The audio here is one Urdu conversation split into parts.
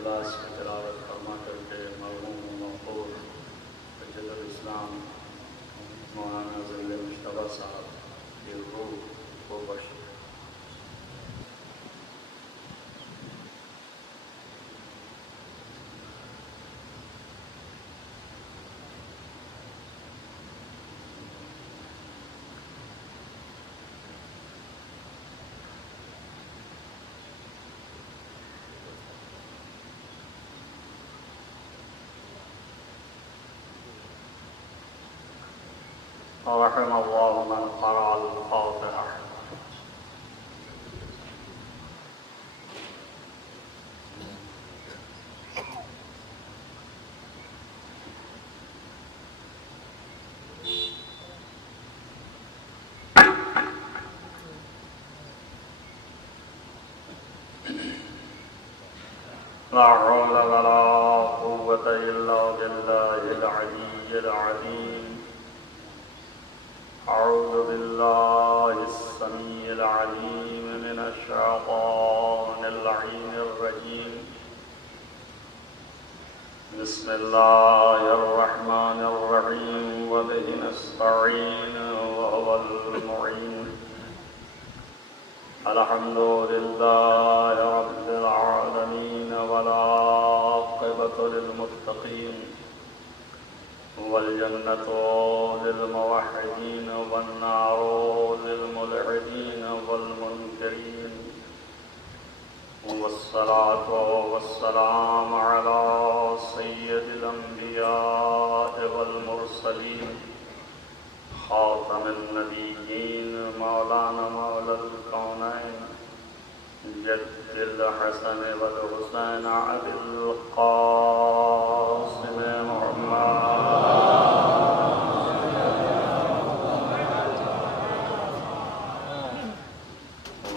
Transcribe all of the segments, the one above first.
اخلاص کی تلاوت فرما کر کے مرحوم و مغفور جد الاسلام مولانا ظل مشتبہ صاحب کی روح کو بخشے۔ رحم اللہ من قرأ الفاتحہ۔ لا حول ولا قوة إلا بالله العلي العظيم۔ أعوذ بالله السميع العليم من الشيطان اللعين الرجيم۔ بسم الله الرحمن الرحيم وبه نستعين وهو المعين۔ الحمد لله رب العالمين والعاقبة للمتقين والجنة للموحدين والنار للملحدين والمنكرين، والصلاة والسلام على سيد الأنبياء والمرسلين خاتم النبيين مولانا مولى الكونين جد الحسن والحسين أبي القاسم محمد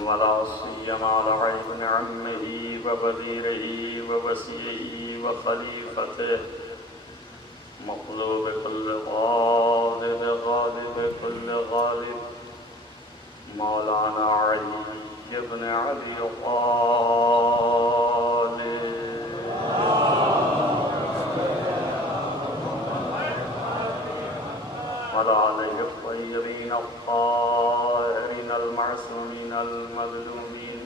ولا سيما على ابن عمه ووزيره ووصيه وخليفته مطلوب كل غالب غالب كل غالب مولانا علي بن أبي طالب وعلى آله الطيبين الطاهرين المعصومين المظلومين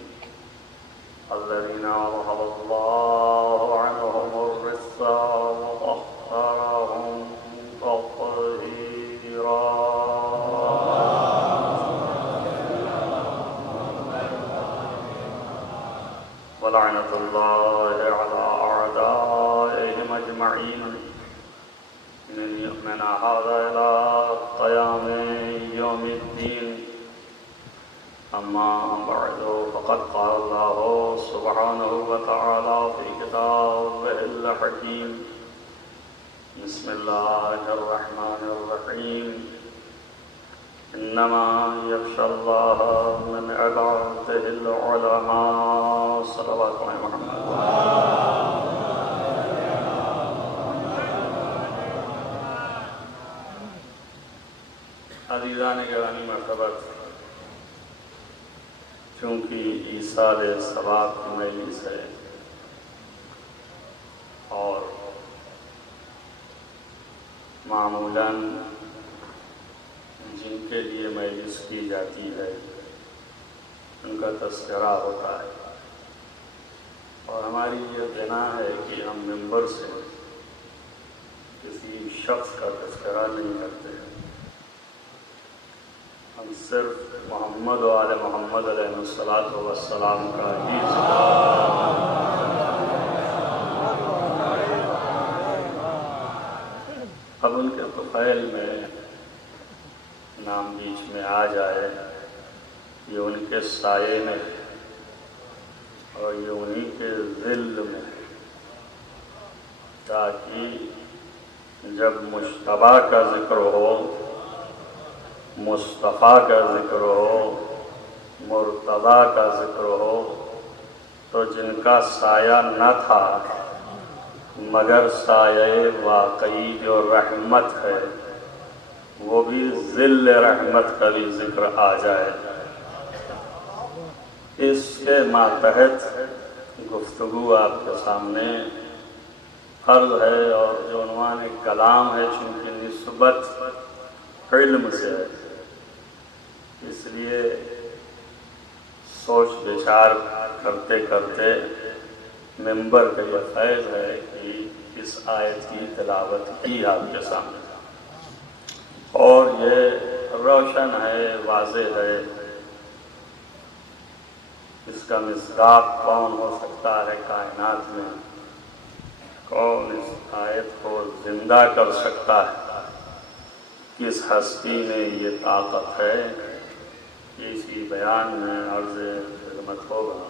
الذين أظهر الله عنهم الرجس وطهرهم تطهيرا ولعنة الله على أعدائهم أجمعين من هذا إلى قيام يوم الدين۔ أما بعد فقد قال الله سبحانه وتعالى في كتابه الحكيم بسم الله الرحمن الرحيم إنما يخشى الله من عباده العلماء صلوات على محمد۔ عزیزان گرامی مرتبہ، چونکہ ایصال ثواب کی مجلس ہے اور معمولاً جن کے لیے مجلس کی جاتی ہے ان کا تذکرہ ہوتا ہے، اور ہماری یہ بنا ہے کہ ہم ممبر سے کسی شخص کا تذکرہ نہیں کرتے ہیں، ہم صرف محمد و آل محمد علیہ السلام کا ہی اب ان کے طفیل میں نام بیچ میں آ جائے، یہ ان کے سائے میں اور یہ انہی کے ظل میں، تاکہ جب مجتبیٰ کا ذکر ہو، مصطفیٰ کا ذکر ہو، مرتضیٰ کا ذکر ہو، تو جن کا سایہ نہ تھا مگر سایہ واقعی جو رحمت ہے، وہ بھی ظل رحمت کا بھی ذکر آ جائے۔ اس کے ماتحت گفتگو آپ کے سامنے فرض ہے، اور جو عنوان کلام ہے چونکہ نسبت علم سے ہے، اس لیے سوچ بچار کرتے کرتے ممبر کا یہ فیض ہے کہ اس آیت کی تلاوت کی آپ کے سامنے، اور یہ روشن ہے، واضح ہے۔ اس کا مصداق کون ہو سکتا ہے کائنات میں؟ کون اس آیت کو زندہ کر سکتا ہے؟ کس ہستی میں یہ طاقت ہے؟ اسی بیان میں عرض خدمت ہوگا،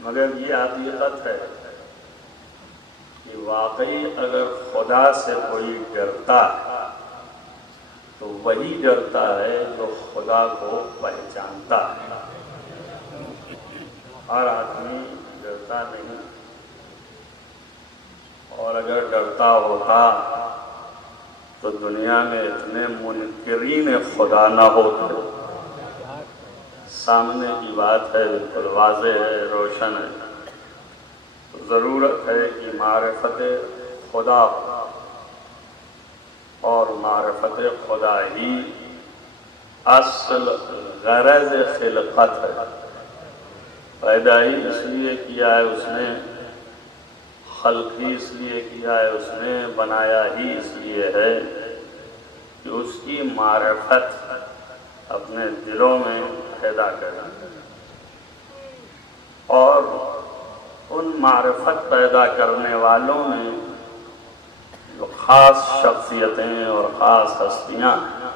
مگر یہ حقیقت ہے کہ واقعی اگر خدا سے کوئی ڈرتا ہے تو وہی ڈرتا ہے جو خدا کو پہچانتا ہے۔ ہر آدمی ڈرتا نہیں، اور اگر ڈرتا ہوتا تو دنیا میں اتنے منکرین خدا نہ ہوتے۔ سامنے کی بات ہے، بالکل واضح ہے، روشن ہے۔ ضرورت ہے کہ معرفت خدا ہو، اور معرفت خدا ہی اصل غرض خلقت ہے۔ پیدا ہی اس لیے کیا ہے اس نے، خلق ہی اس لیے کیا ہے اس نے، بنایا ہی اس لیے ہے کہ اس کی معرفت اپنے دلوں میں پیدا کرنا، اور ان معرفت پیدا کرنے والوں میں جو خاص شخصیتیں اور خاص ہستیاں ہیں،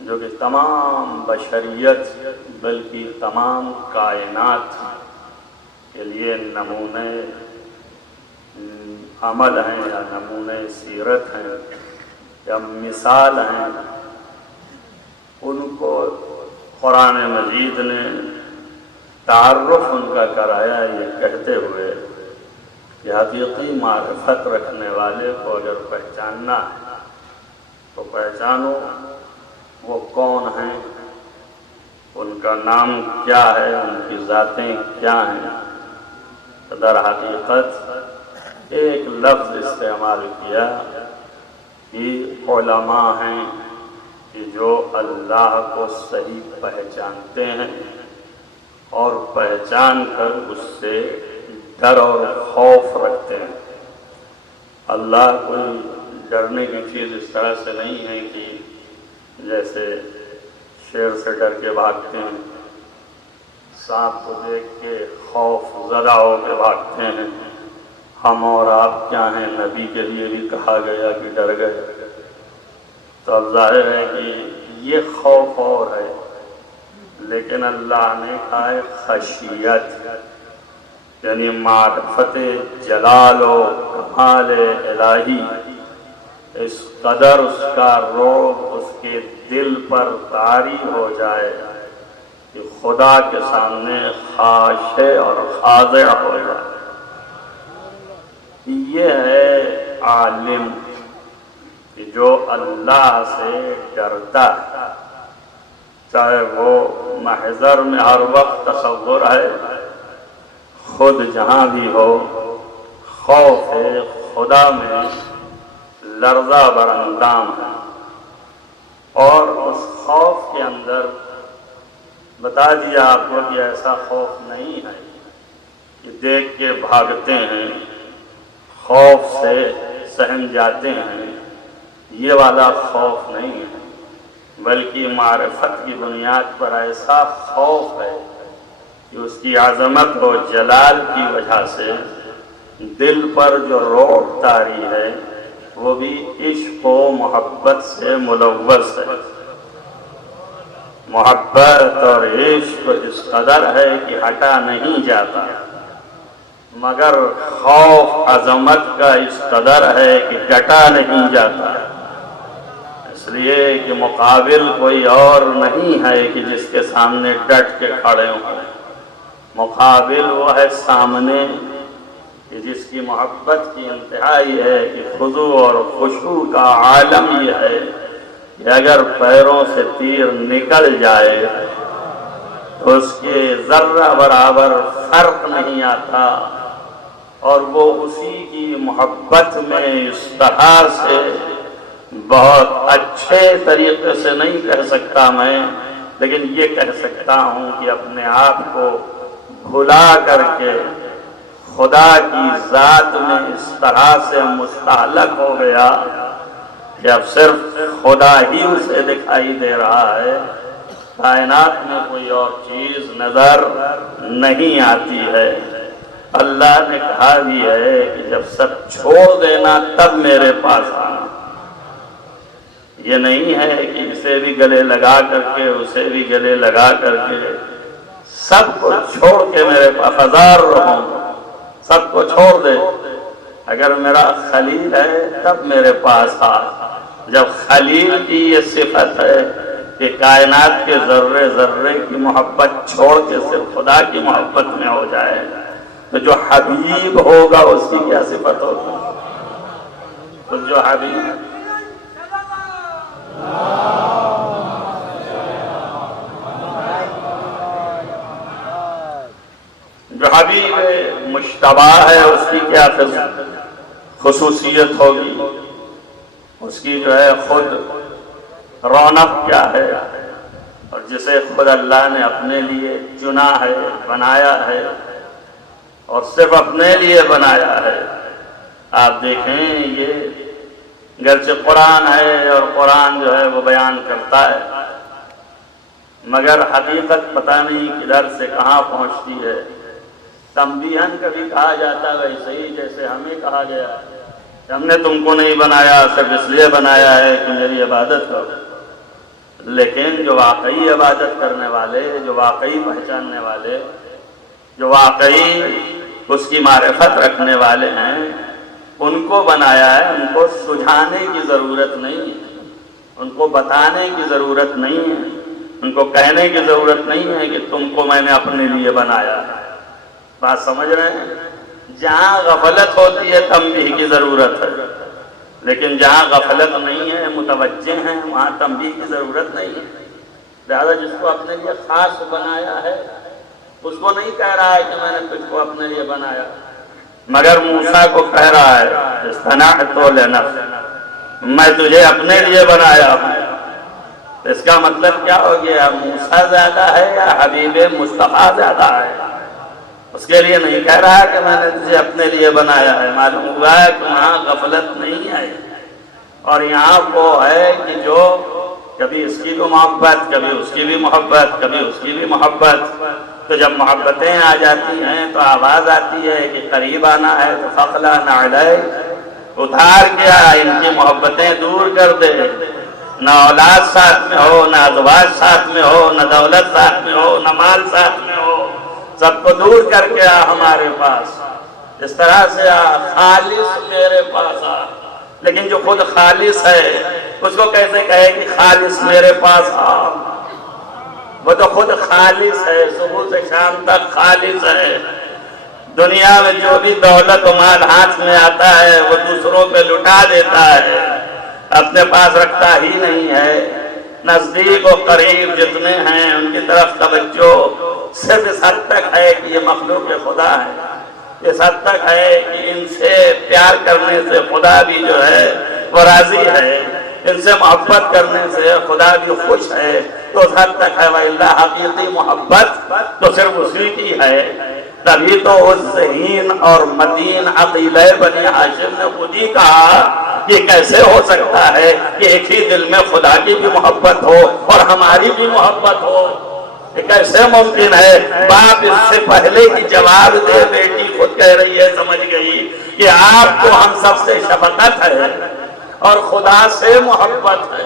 جو کہ تمام بشریت بلکہ تمام کائنات کے لیے نمونے عمل ہیں، یا نمونے سیرت ہیں، یا مثال ہیں، ان کو قرآن مجید نے تعارف ان کا کرایا یہ کہتے ہوئے کہ حقیقی معرفت رکھنے والے کو اگر پہچاننا ہے تو پہچانو وہ کون ہیں، ان کا نام کیا ہے، ان کی ذاتیں کیا ہیں۔ در حقیقت ایک لفظ استعمال کیا کہ علماء ہیں کہ جو اللہ کو صحیح پہچانتے ہیں، اور پہچان کر اس سے ڈر اور خوف رکھتے ہیں۔ اللہ کوئی ڈرنے کی چیز اس طرح سے نہیں ہے کہ جیسے شیر سے ڈر کے بھاگتے ہیں، سانپ کو دیکھ کے خوف زدہ ہو کے بھاگتے ہیں۔ ہم اور آپ کیا ہیں، نبی کے لیے بھی کہا گیا کہ ڈر گئے۔ تو اب ظاہر ہے کہ یہ خوف اور ہے، لیکن اللہ نے کہا ہے خشیت، یعنی معرفت جلال و کمال الہی، اس قدر اس کا رعب اس کے دل پر طاری ہو جائے کہ خدا کے سامنے خاشع اور خاضع ہو جائے۔ یہ ہے عالم کہ جو اللہ سے ڈرتا ہے، چاہے وہ محضر میں ہر وقت تصور ہے، خود جہاں بھی ہو، خوف خدا میں لرزہ براندام ہے، اور اس خوف کے اندر بتا دیا آپ کو کہ ایسا خوف نہیں ہے کہ دیکھ کے بھاگتے ہیں، خوف سے سہم جاتے ہیں، یہ والا خوف نہیں ہے، بلکہ معرفت کی بنیاد پر ایسا خوف ہے کہ اس کی عظمت و جلال کی وجہ سے دل پر جو رعب طاری ہے وہ بھی عشق و محبت سے ملوث ہے۔ محبت اور عشق اس قدر ہے کہ ہٹا نہیں جاتا، مگر خوف عظمت کا اس قدر ہے کہ ڈٹا نہیں جاتا، اس لیے کہ مقابل کوئی اور نہیں ہے کہ جس کے سامنے ڈٹ کے کھڑے ہوں۔ مقابل وہ ہے سامنے کہ جس کی محبت کی انتہا یہ ہے کہ خضوع اور خشوع کا عالم یہ ہے کہ اگر پیروں سے تیر نکل جائے اس کے ذرہ برابر فرق نہیں آتا، اور وہ اسی کی محبت میں اس طرح سے بہت اچھے طریقے سے نہیں کہہ سکتا میں، لیکن یہ کہہ سکتا ہوں کہ اپنے آپ کو بھلا کر کے خدا کی ذات میں اس طرح سے مستعلق ہو گیا کہ اب صرف خدا ہی اسے دکھائی دے رہا ہے، کائنات میں کوئی اور چیز نظر نہیں آتی ہے۔ اللہ نے کہا بھی ہے کہ جب سب چھوڑ دینا تب میرے پاس آنا۔ یہ نہیں ہے کہ اسے بھی گلے لگا کر کے اسے بھی گلے لگا کر کے سب کو چھوڑ کے میرے پاس ہزار رہوں، سب کو چھوڑ دے۔ اگر میرا خلیل ہے تب میرے پاس آ۔ جب خلیل کی یہ صفت ہے کہ کائنات کے ذرے ذرے کی محبت چھوڑ کے صرف خدا کی محبت میں ہو جائے، تو جو حبیب ہوگا اس کی کیا صفت ہوگی؟ تو جو حبیب مشتبہ ہے اس کی کیا خصوصیت ہوگی؟ اس کی جو ہے خود رونق کیا ہے؟ اور جسے خود اللہ نے اپنے لیے چنا ہے، بنایا ہے، اور صرف اپنے لیے بنایا ہے۔ آپ دیکھیں یہ گرچہ قرآن ہے اور قرآن جو ہے وہ بیان کرتا ہے، مگر حقیقت پتہ نہیں کدھر سے کہاں پہنچتی ہے۔ تنبیہاً کبھی کہا جاتا ہے ویسے ہی جیسے ہمیں کہا گیا کہ ہم نے تم کو نہیں بنایا، صرف اس لیے بنایا ہے کہ میری عبادت کرو۔ لیکن جو واقعی عبادت کرنے والے، جو واقعی پہچاننے والے، جو واقعی اس کی معرفت رکھنے والے ہیں، ان کو بنایا ہے۔ ان کو سجھانے کی ضرورت نہیں ہے، ان کو بتانے کی ضرورت نہیں ہے، ان کو کہنے کی ضرورت نہیں ہے کہ تم کو میں نے اپنے لیے بنایا ہے۔ بات سمجھ رہے ہیں؟ جہاں غفلت ہوتی ہے تنبیہ کی ضرورت ہے، لیکن جہاں غفلت نہیں ہے، متوجہ ہیں، وہاں تنبیہ کی ضرورت نہیں ہے۔ لہذا جس کو اپنے لیے خاص بنایا ہے اس کو نہیں کہہ رہا ہے کہ میں نے تجھ کو اپنے لیے بنایا، مگر موسیٰ کو کہہ رہا ہے اصطنعت لنفسک، میں تجھے اپنے لیے بنایا ہوں۔ اس کا مطلب کیا ہو گیا؟ موسیٰ زیادہ ہے یا حبیب مصطفیٰ زیادہ ہے؟ اس کے لیے نہیں کہہ رہا کہ میں نے تجھے اپنے لیے بنایا ہے۔ معلوم ہوا ہے کہ وہاں غفلت نہیں ہے، اور یہاں وہ ہے کہ جو کبھی اس کی بھی محبت، کبھی اس کی بھی محبت، کبھی اس کی بھی محبت۔ تو جب محبتیں آ جاتی ہیں تو آواز آتی ہے کہ قریب آنا ہے تو فاخلعنا علیک، اتار کے ان کی محبتیں دور کر دے۔ نہ اولاد ساتھ میں ہو، نہ ازواج ساتھ میں ہو، نہ دولت ساتھ میں ہو، نہ مال ساتھ میں ہو، سب کو دور کر کے آ ہمارے پاس۔ اس طرح سے آ، خالص میرے پاس آ۔ لیکن جو خود خالص ہے اس کو کیسے کہے کہ خالص میرے پاس آ؟ وہ تو خود خالص ہے، صبح سے شام تک خالص ہے۔ دنیا میں جو بھی دولت و مال ہاتھ میں آتا ہے وہ دوسروں پہ لٹا دیتا ہے، اپنے پاس رکھتا ہی نہیں ہے۔ نزدیک و قریب جتنے ہیں ان کی طرف توجہ صرف اس حد تک ہے کہ یہ مخلوق خدا ہے، اس حد تک ہے کہ ان سے پیار کرنے سے خدا بھی جو ہے وہ راضی ہے، ان سے محبت کرنے سے خدا بھی خوش ہے، تو اس حد تک ہے۔ وَإِلَّا حقیقی محبت تو صرف اسی کی ہے۔ تبھی تو اس ذہین اور متین عقیلہ بنی ہاشم نے خود ہی کہا کہ کیسے ہو سکتا ہے کہ ایک ہی دل میں خدا کی بھی محبت ہو اور ہماری بھی محبت ہو؟ یہ کیسے ممکن ہے؟ باپ اس سے پہلے کی جواب دے، بیٹی خود کہہ رہی ہے، سمجھ گئی کہ آپ کو ہم سب سے شفقت ہے اور خدا سے محبت ہے۔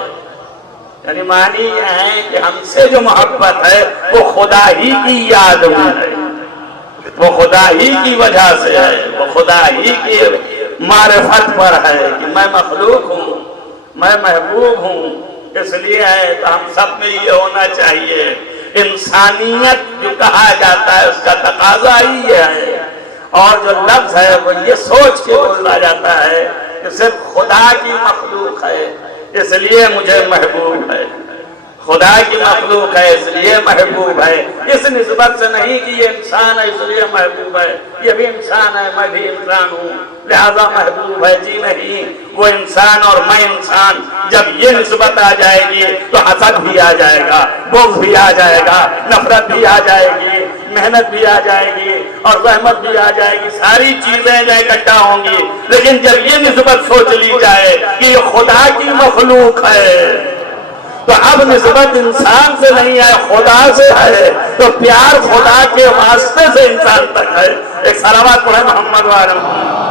یعنی معنی یہ ہے کہ ہم سے جو محبت ہے وہ خدا ہی کی یاد میں ہے، وہ خدا ہی کی وجہ سے ہے، وہ خدا ہی کی معرفت پر ہے کہ میں مخلوق ہوں، میں محبوب ہوں۔ اس لیے ہے تو ہم سب میں یہ ہونا چاہیے۔ انسانیت جو کہا جاتا ہے اس کا تقاضا ہی یہ ہے، اور جو لفظ ہے وہ یہ سوچ کے بولا جاتا ہے کہ صرف خدا کی مخلوق ہے اس لیے مجھے محبوب ہے، خدا کی مخلوق ہے اس لیے محبوب ہے، اس نسبت سے نہیں کہ یہ انسان ہے اس لیے محبوب ہے، یہ بھی انسان ہے میں بھی انسان ہوں لہذا محبوب ہے، جی نہیں، وہ انسان اور میں انسان، جب یہ نسبت آ جائے گی تو حسد بھی آ جائے گا، بغض بھی آ جائے گا، نفرت بھی آ جائے گی، محنت بھی آ جائے گی اور زحمت بھی آ جائے گی، ساری چیزیں جو اکٹھا ہوں گی، لیکن جب یہ نسبت سوچ لی جائے کہ یہ خدا کی مخلوق ہے تو اب نسبت انسان سے نہیں ہے خدا سے ہے، تو پیار خدا کے واسطے سے انسان تک ہے۔ ایک صلوات پڑھیں محمد وعلیہ محمد۔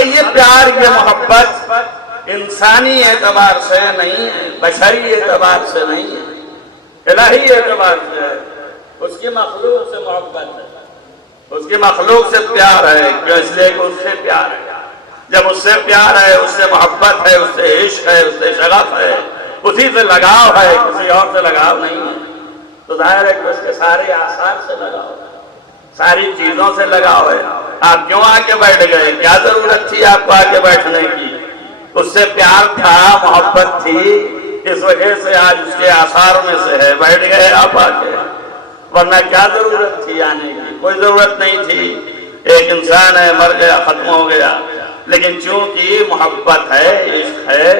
یہ پیار یہ محبت انسانی اعتبار سے نہیں ہے، بشری اعتبار سے نہیں ہے، الہی اعتبار سے ہے، اس کی مخلوق سے محبت ہے، اس کی مخلوق سے پیار ہے، کیوں؟ اس لیے کہ اس سے پیار ہے، جب اس سے پیار ہے، اس سے محبت ہے، اس سے عشق ہے، اس سے شغف ہے، اسی سے لگاؤ ہے، کسی اور سے لگاؤ نہیں ہے، تو ظاہر ہے کہ اس کے سارے آثار سے لگاؤ ہے، ساری چیزوں سے لگاؤ ہے۔ آپ کیوں آکے بیٹھ گئے؟ کیا ضرورت تھی آپ کو آکے بیٹھنے کی؟ اس سے پیار تھا، محبت تھی، اس وجہ سے آج اس کے آثار میں سے ہے، بیٹھ گئے آپ آکے، ورنہ کیا ضرورت تھی آنے کی؟ کوئی ضرورت نہیں تھی، ایک انسان ہے مر گیا ختم ہو گیا، لیکن چونکہ محبت ہے، عشق ہے،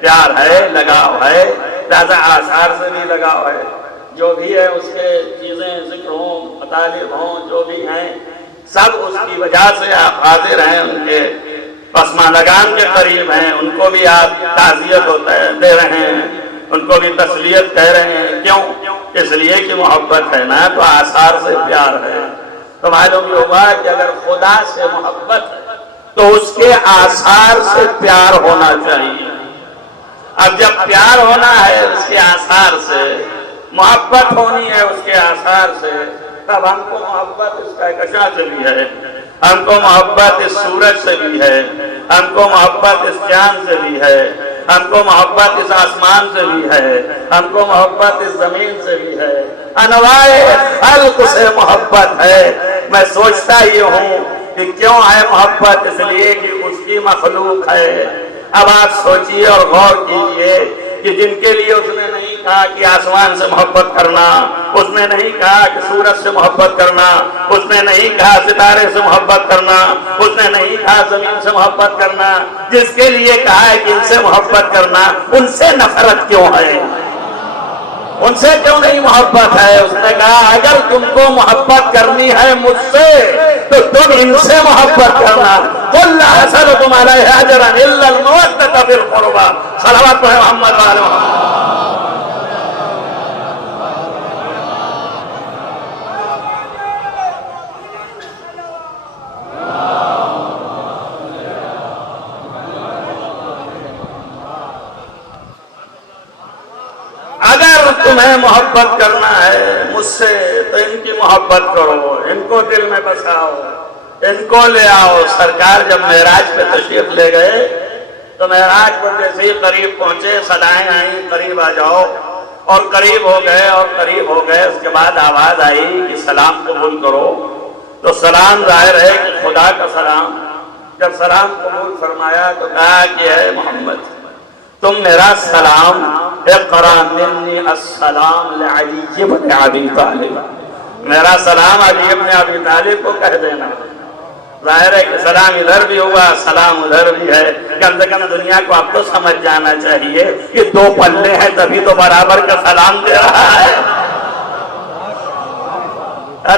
پیار ہے، لگاؤ ہے، لہذا آثار سے بھی لگاؤ ہے، جو بھی ہے اس کے چیزیں ذکر ہوں، مطالب ہوں، جو بھی ہیں سب اس کی وجہ سے آپ حاضر ہیں، ان کے پسماندگان کے قریب ہیں، ان کو بھی آپ تعزیت دے رہے ہیں، ان کو بھی تسلیت کہہ رہے ہیں، کیوں؟ اس لیے کہ محبت ہے نا، تو آثار سے پیار ہے۔ تو معلوم یہ ہوا کہ اگر خدا سے محبت ہے تو اس کے آثار سے پیار ہونا چاہیے۔ اب جب پیار ہونا ہے اس کے آثار سے، محبت ہونی ہے اس کے آثار سے، تب ہم کو محبت اس کہکشاں سے بھی ہے، ہم کو محبت اس سورج سے بھی ہے، ہم کو محبت اس چاند سے بھی ہے، ہم کو محبت اس آسمان سے بھی ہے، ہم کو محبت اس زمین سے بھی ہے، انواع خلق سے محبت ہے۔ میں سوچتا یہ ہوں کہ کیوں ہے محبت؟ اس لیے کہ اس کی مخلوق ہے۔ اب آپ سوچئے اور غور کیجئے کہ جن کے لیے اس نے نہیں کہا کہ آسمان سے محبت کرنا، اس نے نہیں کہا کہ سورج سے محبت کرنا، اس نے نہیں کہا ستارے سے محبت کرنا، اس نے نہیں کہا زمین سے محبت کرنا، جس کے لیے کہا ہے کہ ان سے محبت کرنا، ان سے نفرت کیوں ہے؟ ان سے کیوں نہیں محبت ہے؟ اس نے کہا اگر تم کو محبت کرنی ہے مجھ سے تو تم ان سے محبت کرنا۔ قُلْ لَا أَسْأَلُكُمْ عَلَيْهِ أَجْرًا إِلَّا الْمَوَدَّةَ فِي الْقُرْبَى۔ صلوات پڑھیں محمد وعلیہ محمد۔ اگر تمہیں محبت کرنا ہے مجھ سے تو ان کی محبت کرو، ان کو دل میں بساؤ، ان کو لے آؤ۔ سرکار جب معراج پہ تشریف لے گئے تو معراج پر جیسے ہی قریب پہنچے صدائیں آئیں قریب آ جاؤ، اور قریب ہو گئے اور قریب ہو گئے۔ اس کے بعد آواز آئی کہ سلام قبول کرو، تو سلام ظاہر ہے کہ خدا کا سلام۔ جب سلام قبول فرمایا تو کہا کہ اے محمد تم میرا سلام اقرا منی السلام لعلی بن ابی طالب، میرا سلام علی بن ابی طالب کو کہہ دینا۔ ظاہر ہے کہ سلام ادھر بھی ہوا، سلام ادھر بھی ہے، کم سے کم دنیا کو اب تو سمجھ جانا چاہیے کہ دو پلے ہیں تبھی تو برابر کا سلام دے رہا ہے۔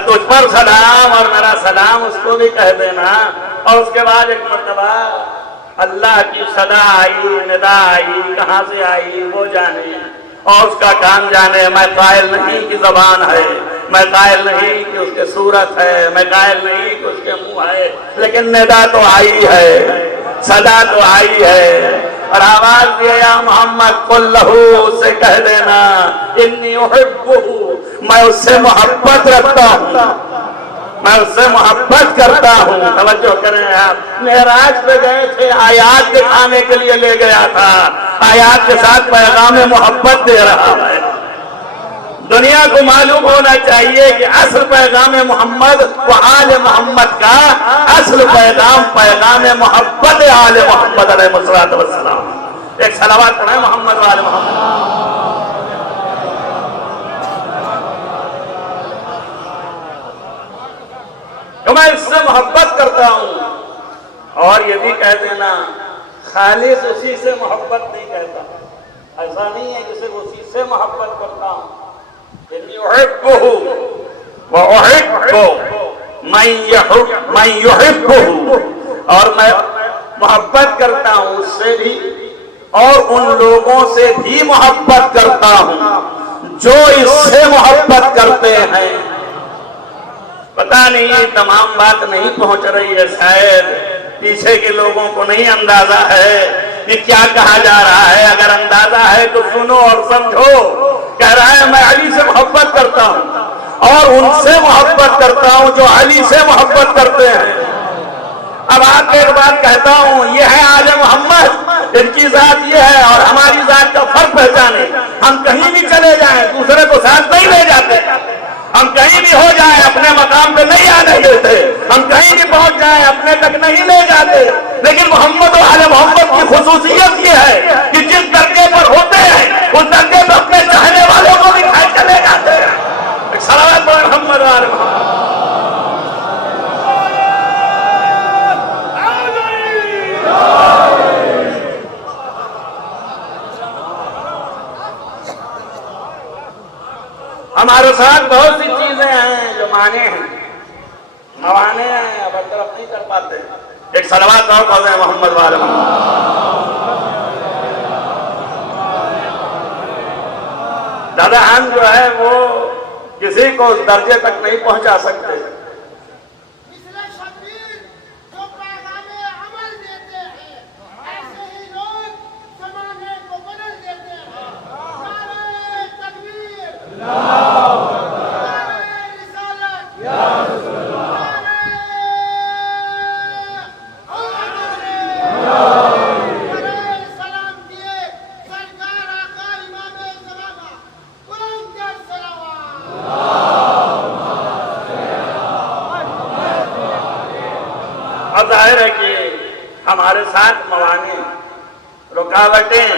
تجھ پر سلام اور میرا سلام اس کو بھی کہہ دینا۔ اور اس کے بعد ایک مرتبہ اللہ کی صدا آئی، ندا آئی، کہاں سے آئی وہ جانے اور اس کا کام جانے۔ میں قائل نہیں کہ زبان ہے، میں قائل نہیں کہ اس کے صورت ہے، میں قائل نہیں کہ اس کے منہ ہے، لیکن ندا تو آئی ہے، صدا تو آئی ہے، اور آواز دیا یا محمد قل لہو، اس سے کہہ دینا انی احبہ، میں اس سے محبت رکھتا ہوں، میں اس سے محبت کرتا ہوں۔ توجہ کریں آپ، معراج پہ گئے تھے، آیات دکھانے کے لیے لے گیا تھا، آیات کے ساتھ پیغام محبت دے رہا ہے۔ دنیا کو معلوم ہونا چاہیے کہ اصل پیغام محمد و آل محمد کا اصل پیغام محبت آل محمد علیہ السلام. ایک صلوات پڑھیں محمد و آل محمد. تو میں اس سے محبت کرتا ہوں. اور یہ بھی کہہ دینا خالص اسی سے محبت نہیں کہتا. ایسا نہیں ہے کہ صرف اسی سے محبت کرتا ہوں. يحبه وأحب من يحبه. اور میں محبت کرتا ہوں اس سے بھی اور ان لوگوں سے بھی محبت کرتا ہوں جو اس سے محبت کرتے ہیں. پتہ نہیں تمام بات نہیں پہنچ رہی ہے، شاید پیچھے کے لوگوں کو نہیں اندازہ ہے کہ کیا کہا جا رہا ہے. اگر اندازہ ہے تو سنو اور سمجھو. کہہ رہا ہے میں علی سے محبت کرتا ہوں اور ان سے محبت کرتا ہوں جو علی سے محبت کرتے ہیں. اب آپ کو ایک بات کہتا ہوں، یہ ہے آل محمد، ان کی ذات یہ ہے اور ہماری ذات کا فرق پہچانے. ہم کہیں بھی چلے جائیں دوسرے کو ساتھ نہیں لے جاتے. ہم کہیں بھی ہو جائیں اپنے مقام پہ نہیں آنے دیتے. ہم کہیں بھی پہنچ جائیں اپنے تک نہیں لے جاتے. لیکن محمد و آل محمد کی خصوصیت یہ ہے کہ جس درجے پر ہوتے ہیں اس درجے پر اپنے چاہنے والوں کو بھی کھائے چلے جاتے ہیں. صلوات پڑھیں محمد و آل محمد. ہمارے ساتھ بہت سی چیزیں ہیں جو مانے ہیں، موانے ہیں، اب طرف نہیں کر پاتے. ایک صلوات اور پڑھیں محمد و آل محمد. دادا ہم جو ہے وہ کسی کو اس درجے تک نہیں پہنچا سکتے. اب ظاہر ہے کہ ہمارے ساتھ موانع، رکاوٹیں،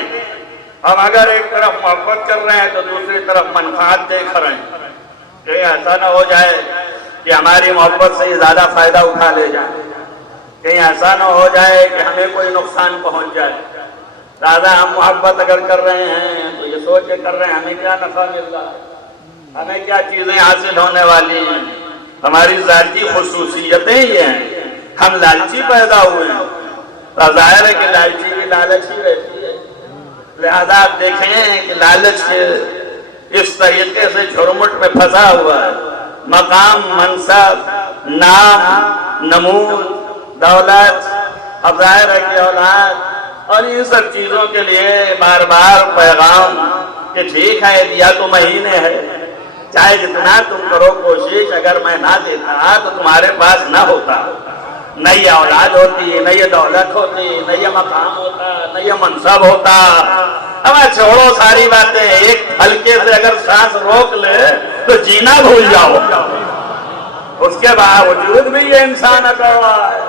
ہم اگر ایک طرف محبت کر رہے ہیں تو دوسری طرف منفعت دیکھ رہے ہیں. کہیں ایسا نہ ہو جائے کہ ہماری محبت سے زیادہ فائدہ اٹھا لے جائیں. کہیں ایسا نہ ہو جائے کہ ہمیں کوئی نقصان پہنچ جائے. دادا ہم محبت اگر کر رہے ہیں تو یہ سوچ کے کر رہے ہیں ہمیں کیا نفع مل رہا ہے، ہمیں کیا چیزیں حاصل ہونے والی ہیں. ہماری ذاتی خصوصیتیں یہ ہیں. ہم لالچی پیدا ہوئے ہیں تو ظاہر ہے کہ لالچی کی لالچ ہی رہتی ہے. لہذا آپ دیکھیں کہ لالچ کے اس طریقے سے جھرمٹ میں پھنسا ہوا ہے. مقام، منصب، نام، نمود، دولت، اب ظاہر ہے کہ اولاد اور ان سب چیزوں کے لیے بار بار پیغام کہ ٹھیک ہے دیا تو مہینے ہے، چاہے جتنا تم کرو کوشش، اگر میں نہ دیتا تو تمہارے پاس نہ ہوتا. نہ یہ اولاد ہوتی، نہ یہ دولت ہوتی، نہ یہ مقام ہوتا، نہ یہ منصب ہوتا. اب چھوڑو ساری باتیں. ایک ہلکے سے اگر سانس روک لے تو جینا بھول جاؤ. اس کے باوجود بھی یہ انسان اکڑ رہا ہے،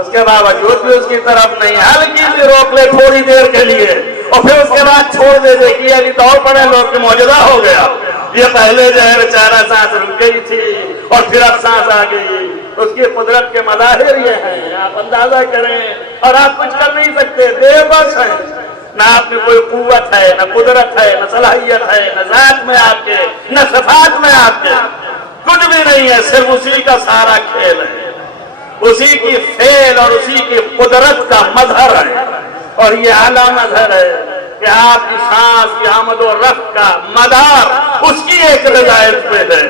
اس کے باوجود بھی اس کی طرف نہیں. ہلکی سی روک لے تھوڑی دیر کے لیے اور پھر اس کے بعد چھوڑ دے. دیکھیے ابھی دوڑ پڑے لوگ کہ معجزہ ہو گیا. یہ پہلے جو ہے بیچارہ سانس رک گئی تھی اور پھر اب سانس آ گئی. اس کی قدرت کے مظاہر یہ ہیں، آپ اندازہ کریں. اور آپ کچھ کر نہیں سکتے، بے بس ہیں. نہ آپ میں کوئی قوت ہے، نہ قدرت ہے، نہ صلاحیت ہے، نہ ذات میں آپ کے، نہ صفات میں آپ کے، کچھ بھی نہیں ہے. صرف اسی کا سارا کھیل ہے، اسی کی فعل اور اسی کی قدرت کا مظہر ہے. اور یہ اعلیٰ مظہر ہے کہ آپ کی سانس کی آمد و رفت کا مدار اس کی ایک رضایت پہ ہے.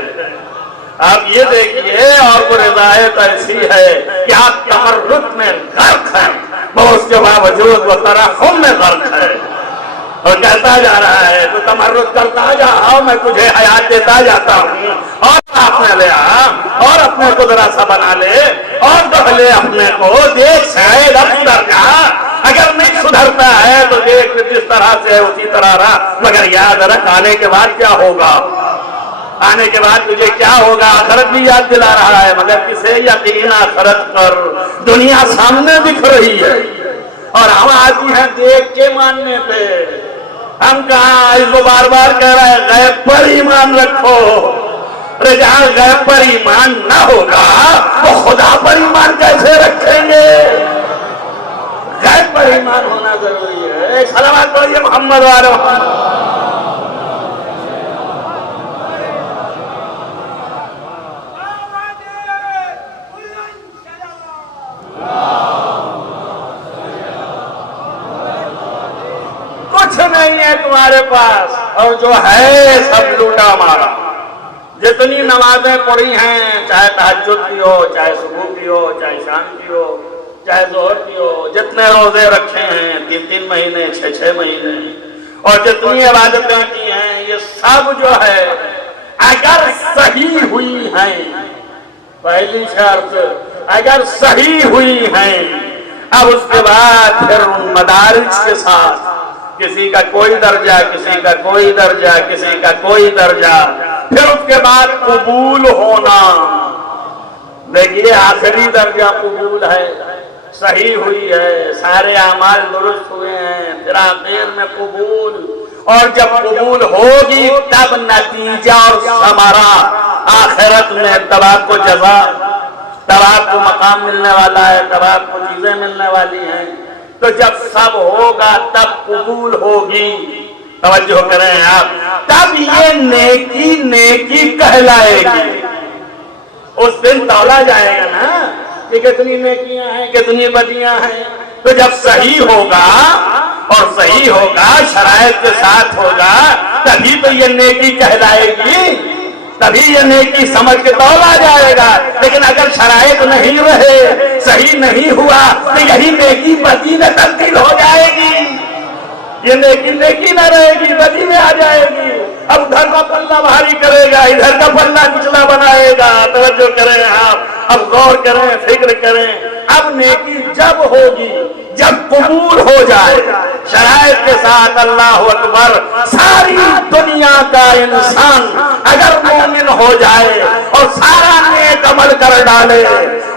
آپ یہ دیکھیے. اور وہ رضایت ایسی ہے کہ آپ تمرد میں غرق ہیں، اس کے باوجود وہ ترحم میں غرق ہے اور کہتا جا رہا ہے تو تمرد کرتا جا، میں تجھے حیات دیتا جاتا ہوں. اور آپ نے لیا اور اپنے کو ذرا سا بنا لے اور دہلے اپنے کو. دیکھ شاید اب سدھر جا، اگر نہیں سدھرتا ہے تو دیکھ جس طرح سے جو ہے اسی طرح رہا، مگر یاد رکھ آنے کے بعد کیا ہوگا، آنے کے بعد تجھے کیا ہوگا، آخرت بھی یاد دلا رہا ہے، مگر کسے یقین آخرت پر، دنیا سامنے دکھ رہی ہے اور ہم آتی ہیں دیکھ کے ماننے پہ، ہم کہاں اس کو بار بار کہہ رہا ہے غیب پر ایمان رکھو، جہاں غیب پر ایمان نہ ہوگا تو خدا پر ایمان کیسے رکھیں گے، غیب پر ایمان ہونا ضروری ہے۔ صلوات پڑھیے محمد وعلی محمد۔ کچھ نہیں ہے تمہارے پاس اور جو ہے سب لوٹا مارا، جتنی نمازیں پڑھی ہیں، چاہے تہجد کی ہو، چاہے صبح کی ہو، چاہے شام کی ہو، چاہے ظہر کی ہو، جتنے روزے رکھے ہیں 3 مہینے 6 مہینے، اور جتنی عبادتیں کی ہیں، یہ سب جو ہے اگر صحیح ہوئی ہیں، پہلی شرط اگر صحیح ہوئی ہیں، اب اس کے بعد پھر ان مدارج کے ساتھ کسی کا کوئی درجہ، کسی کا کوئی درجہ، کسی کا کوئی درجہ، پھر اس کے بعد قبول ہونا، دیکھیے آخری درجہ قبول ہے، صحیح ہوئی ہے، سارے اعمال درست ہوئے ہیں، پھر آخر میں قبول، اور جب قبول ہوگی تب نتیجہ اور ثمرہ آخرت میں، تب آپ کو جزا، تب آپ کو مقام ملنے والا ہے، تب آپ کو چیزیں ملنے والی ہیں، تو جب سب ہوگا تب قبول ہوگی، توجہ کریں آپ، تب یہ نیکی نیکی کہلائے گی، اس دن تولا جائے گا نا کہ کتنی نیکیاں ہیں کتنی بدیاں ہیں، تو جب صحیح ہوگا اور صحیح ہوگا شرائط کے ساتھ ہوگا تبھی تو یہ نیکی کہلائے گی، تبھی یہ نیکی سمجھ کے تولا جائے گا، لیکن اگر شرائط نہیں رہے، صحیح نہیں ہوا تو یہی نیکی بدی میں تبدیل ہو جائے گی، یہ نیکی نیکی نہ رہے گی، بدی میں آ جائے گی، اب ادھر کا پلہ بھاری کرے گا، ادھر کا پلہ نچلا بنائے گا، توجہ کریں آپ، اب غور کریں فکر کریں، اب نیکی جب ہوگی جب قبول ہو جائے شرائط کے ساتھ، اللہ اکبر، ساری دنیا کا انسان اگر مومن ہو جائے اور سارا نیک عمل کر ڈالے،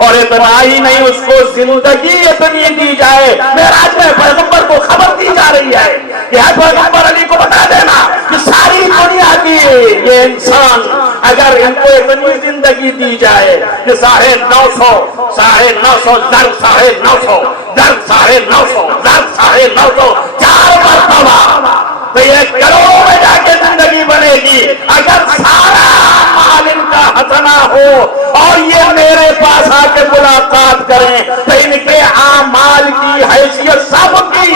اور اتنا ہی نہیں اس کو زندگی اتنی دی جائے، معراج میں پیغمبر کو خبر دی جا رہی ہے کہ اے پیغمبر علی کو بتا دینا کہ ساری دنیا کی یہ انسان اگر ان کو اتنی زندگی دی جائے کہ 950 در 950 در 950 در 950 4 مرتبہ، تو 1 کروڑ میں جا کے زندگی بنے گی، اگر سارا مال ان کا حسنہ ہو اور یہ میرے پاس آ کے ملاقات کریں تو ان کے اعمال کی حیثیت سب کی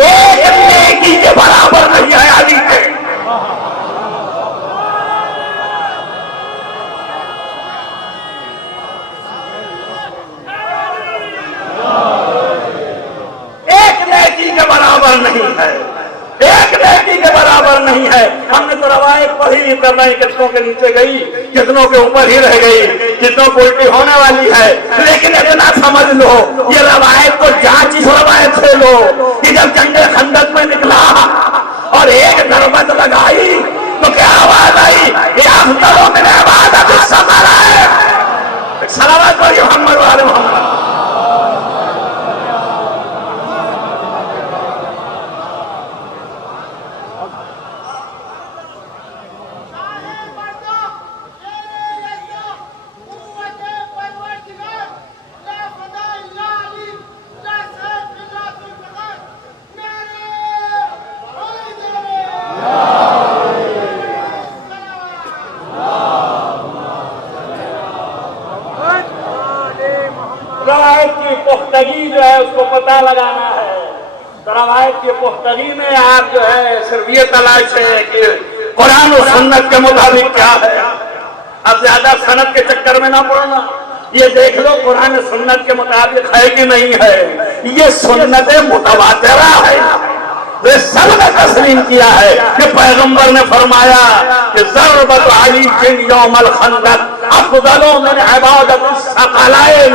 ایک نیکی کے برابر نہیں ہے، علی کے ایک نیکی کے برابر نہیں ہے، ایک نیکی کے برابر نہیں ہے۔ ہم نے تو روایت پڑھی نہیں کرنا ہی، کتنوں کے نیچے گئی، کتنوں کے اوپر ہی رہ گئی، کتنوں کو الٹی ہونے والی ہے، لیکن اتنا سمجھ لو یہ روایت کو جانچ اس روایت سے لو کہ جب جنگ خندق میں نکلا اور ایک ضربت لگائی تو کیا آواز آئی، یہ افضل من عبادت السمر ہے، صلوات پڑھیے محمد وعلی محمد۔ روایت کی پختگی جو ہے اس کو پتہ لگانا ہے، تو روایت کی پختگی میں آپ جو ہے صرف یہ تلاش ہے کہ قرآن و سنت کے مطابق کیا ہے، اب زیادہ سند کے چکر میں نہ پڑنا، یہ دیکھ لو قرآن سنت کے مطابق ہے کہ نہیں ہے، یہ سنت متواترہ ہے، یہ سب نے تسلیم کیا ہے کہ پیغمبر نے فرمایا کہ ضربت علی بن یوم الخندق افضل من عبادت الثقلین،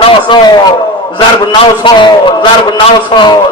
900 ضرب 900 ضرب 900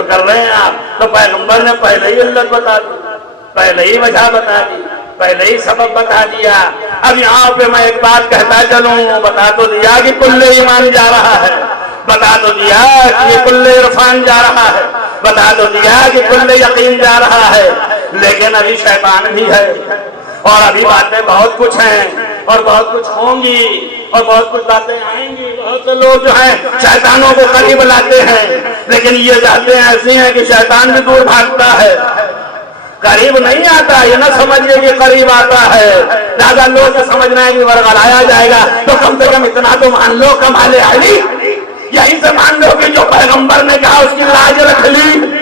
توجہ کر رہے ہیں آپ؟ تو پیغمبر نے پہلے ہی علت بتا دی، پہلے ہی وجہ بتا دی، پہلے ہی سبب بتا دیا۔ اب یہاں پہ میں ایک بات کہتا چلوں، بتا تو دیا کہ کل ایمان جا رہا ہے، بتا تو دیا کہ کل عرفان جا رہا ہے، بتا تو دیا کہ کل یقین جا رہا ہے، لیکن ابھی شیطان بھی ہے، اور ابھی باتیں بہت کچھ ہیں، اور بہت کچھ ہوں گی، اور بہت کچھ باتیں آئیں گی۔ بہت سے لوگ جو ہیں شیطانوں کو قریب لاتے ہیں، لیکن یہ باتیں ایسی ہیں کہ شیطان بھی دور بھاگتا ہے، قریب نہیں آتا۔ یہ نہ سمجھئے کہ قریب آتا ہے، زیادہ لوگ سمجھنا ہے کہ ورغلایا جائے گا، تو کم سے کم اتنا تو مان لو کمال علی، یہی سے مان لو کہ جو پیغمبر نے کہا اس کی لاج رکھ لی،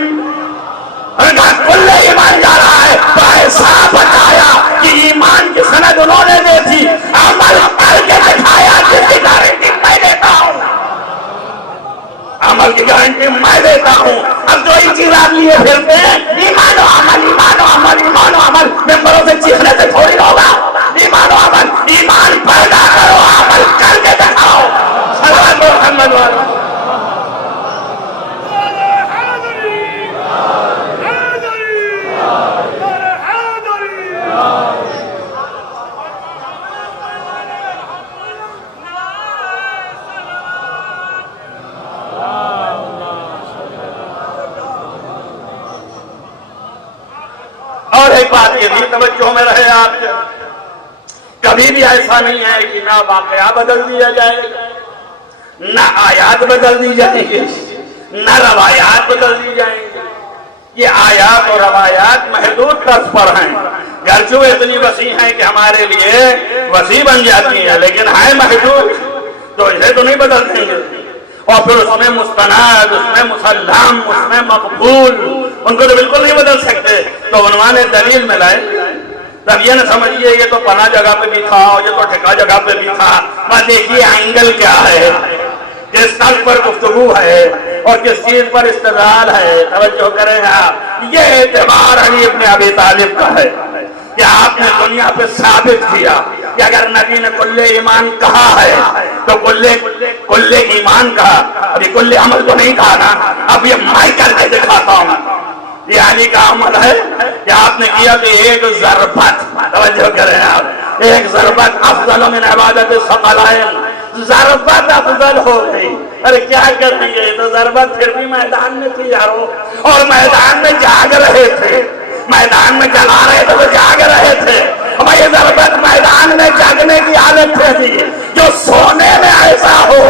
کل ایمان جا رہا ہے، تو ایسا بتایا کہ ایمان کی سند انہوں نے دی تھی، عمل کر کے دکھایا جس کی گارنٹی میں دیتا ہوں، عمل کی گارنٹی میں دیتا ہوں۔ اب جو ان چیز آپ لیے پھرتے ہیں، ایمان و عمل، ایمان و عمل، ایمان و عمل، ممبروں سے چیخنے سے تھوڑی ہوگا، ایمان و عمل، ایمان پیدا کرو، عمل کر کے دکھاؤ۔ صلوات محمد والے اور ایک بات یہ بھی توجہ میں رہے آپ کے، کبھی بھی ایسا نہیں ہے کہ نہ واقعہ بدل دیا جائے گا، نہ آیات بدل دی جائیں گی، نہ روایات بدل دی جائیں گی۔ یہ آیات اور روایات محدود طرز پر ہیں، گرچہ اتنی وسیع ہیں کہ ہمارے لیے وسیع بن جاتی ہیں، لیکن ہے محدود، تو اسے تو نہیں بدل دیں گے۔ اور پھر اس میں مستند، اس میں مسلم، اس میں مقبول، ان کو تو بالکل نہیں بدل سکتے۔ تو عنوان دلیل میں لائے، تب یہ نہ سمجھیے یہ تو پناہ جگہ پہ بھی تھا، یہ تو ٹھکا جگہ پہ بھی تھا، بس دیکھیے اینگل کیا ہے، کس طرح پر گفتگو ہے اور کس چیز پر استدلال ہے۔ توجہ کریں آپ، یہ اعتبار علی ابن ابی طالب کا ہے کہ آپ نے دنیا پہ ثابت کیا کہ اگر نبی نے کل ایمان کہا ہے تو کل ایمان کہا، ابھی کل عمل تو نہیں کہا نا، اب یہ میں کر کے دکھاتا ہوں۔ یہ علی کا عمل ہے کہ آپ نے کیا کہ ایک ضربت، توجہ کریں آپ، ایک ضربت افضل من عبادت الثقلین، ضربت افضل ہو گئی۔ ارے کیا کریں گے، تو ضربت پھر بھی میدان میں تھی یارو، اور میدان میں جاگ رہے تھے، میدان میں چلا رہے تھے تو جاگ رہے تھے۔ یہ ضربت میدان میں جاگنے کی حالت تھی، جو سونے میں ایسا ہو،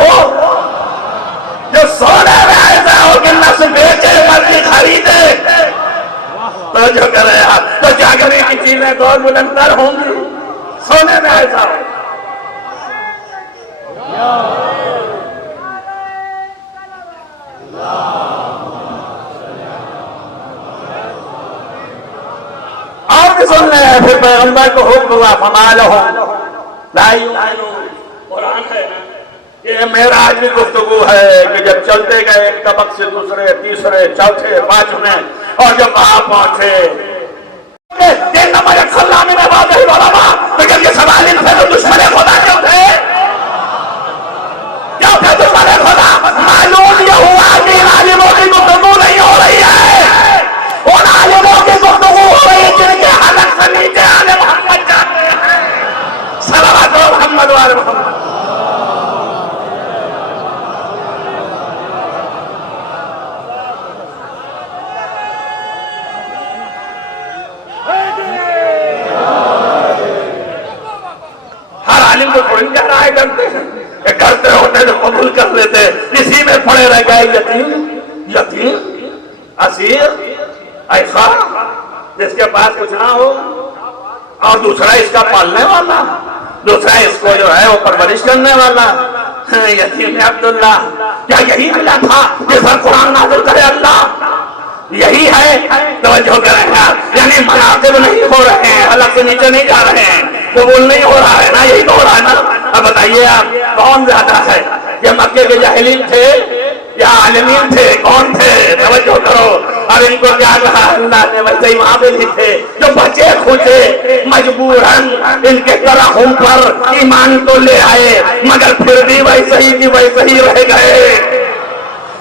جو سونے میں ایسا ہو کہ نفس بیچے مرضی خریدے، تو جو کرے آپ، تو جاگنے کی چیزیں تو اور بلندر ہوں گی، سونے میں ایسا ہو۔ اور بھی سن لیں، پھر پیغمبر کو حکم ہوا فما لہم لا یؤمنون، قرآن ہے نا، یہ معراج بھی گفتگو ہے کہ جب چلتے گئے ایک طبق سے دوسرے، تیسرے، چوتھے، پانچویں، اور جب آپ پہنچے تو جب یہ سوال ان سے تو دشمن خدا کیوں تھے؟ کیوں تھے دشمن خدا؟ معلوم یہ ہوا کہ ان عالموں کی گفتگو نہیں ہو رہی ہے، ان عالموں کی گفتگو ہو رہی ہے جن کے حلق سے نیچے آل محمد جاتے ہیں۔ صلوات محمد وآل محمد۔ ہر عالم کو تھوڑی کیا رائے کرتے ہیں کہ کرتے ہوتے تو قبول کر لیتے، اسی میں پڑے رہ گئے یتیم اسیر ایسا جس کے پاس کچھ نہ ہو، اور دوسرا اس کا پالنے والا، دوسرا اس کو جو ہے وہ پرورش کرنے والا، یتیم عبداللہ۔ کیا یہی ملا تھا جس پر قرآن نازل کرے اللہ؟ یہی ہے، توجہ کریں آپ، یعنی مناقب نہیں ہو رہے ہیں، حلق سے نیچے نہیں جا رہے ہیں، قبول نہیں ہو رہا ہے نا، یہی تو ہو رہا ہے نا۔ اب بتائیے آپ کون زیادہ ہے، یہ مکے کے جاہلین تھے یا عالمین تھے؟ کون تھے؟ توجہ کرو۔ اب ان کو کیا کہا اللہ نے؟ ویسے ہی وہاں پہ بھی تھے جو بچے کھوچے مجبوراً ان کے ترحم پر ایمان تو لے آئے، مگر پھر بھی ویسے ہی کی ویسے ہی رہ گئے۔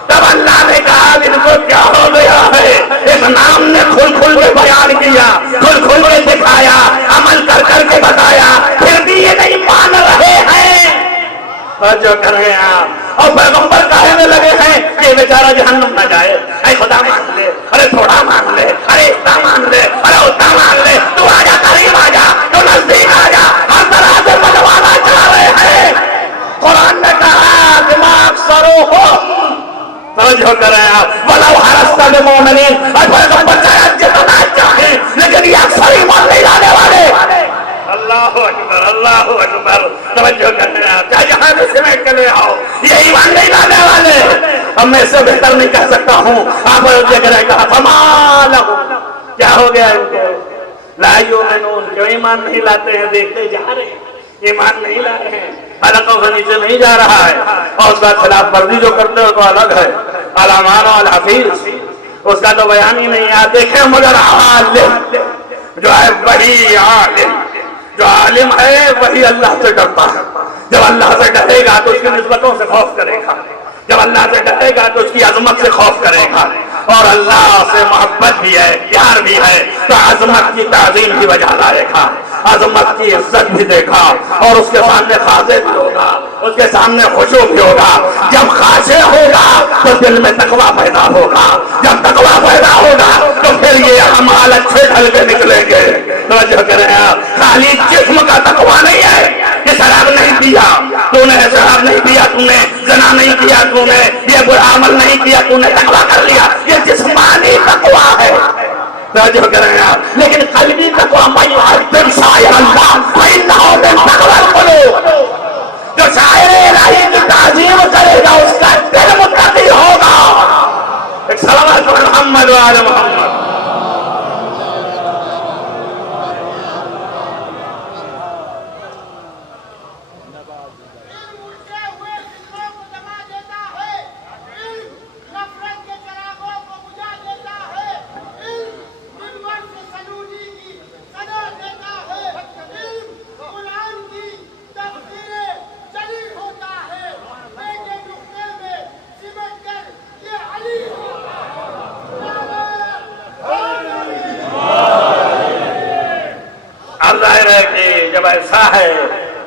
تب اللہ نے کہا ان کو کیا ہو گیا ہے؟ اس نام نے کھل کھل کے بیان کیا، کھل کھل کے دکھایا، عمل کر کر کے بتایا، پھر بھی یہ نہیں مان رہے ہیں۔ جو کر رہے ہیں آپ اور پیغمبر کہنے لگے ہیں کہ بیچارہ جہنم نہ جائے، اے خدا مان لے، ارے تھوڑا مان لے، ارے اتنا مان لے، ارے اتنا مان لے، تو آجا قریب آجا، تو نزدیک آجا، ہر طرح سے بجوانا چاہ رہے ہیں۔ قرآن نے کہا دماغ سرو ہو، توجہ کریں آپ، وَلَوْ حَرَصْتَ بِمُؤْمِنِينَ، اور پیغمبر چاہے جتنا چاہیں لیکن یہ اکثر ایمان نہیں لانے والے۔ اللہ اکبر، اللہ اکبر، توجہ کریں آپ، چاہے جہاں بھی سمیٹ کے لے آؤ، یہ ایمان نہیں لانے والے۔ اب میں اس سے بہتر نہیں کہہ سکتا ہوں، آپ نے کہا فَمَا لَهُمْ، کیا ہو گیا ان کو؟ لَا يُؤْمِنُونَ، کیوں ایمان نہیں لاتے ہیں؟ دیکھتے جا رہے ہیں ایمان نہیں لا رہے ہیں، حلقوں سے نیچے نہیں جا رہا ہے، اور اس کا خلاف ورزی جو کرتے ہو تو الگ ہے، علامان و الحفیظ، اس کا تو بیان ہی نہیں ہے۔ دیکھیں مگر عالم جو ہے وہی عالم، جو عالم ہے وہی اللہ سے ڈرتا ہے۔ جب اللہ سے ڈرے گا تو اس کی نسبتوں سے خوف کرے گا، جب اللہ سے ڈرے گا تو اس کی عظمت سے خوف کرے گا، اور اللہ سے محبت بھی ہے، پیار بھی ہے تو عظمت کی تعظیم بھی بجا لائے گا، عظمت کی عزت بھی دے گا، اور اس کے سامنے خاضع بھی ہوگا، اس کے سامنے خشوع بھی ہوگا۔ جب خاشع ہوگا تو دل میں تقویٰ پیدا ہوگا، جب تقویٰ پیدا ہوگا تو پھر یہ اعمال اچھے ڈھل کے نکلیں گے۔ توجہ کریں آپ، خالی جسم کا تقویٰ نہیں ہے کہ شراب نہیں پیا تو نے، شراب نہیں پیا تو نے، زنا نہیں کیا تو نے، یہ برا عمل نہیں کیا تو نے، تقویٰ کر لیا، یہ جسمانی تقویٰ ہے۔ توجہ کریں آپ، لیکن قلبی تقویٰ مَن يُعَظِّمْ شَعَائِرَ اللَّهِ فَإِنَّهَا مِن تَقْوَى الْقُلُوبِ، جو شاعر الہی کی تعظیم کرے گا اس کا دل متقی ہوگا۔ ایک صلوات محمد و آل محمد۔ ظاہر ہے کہ جب ایسا ہے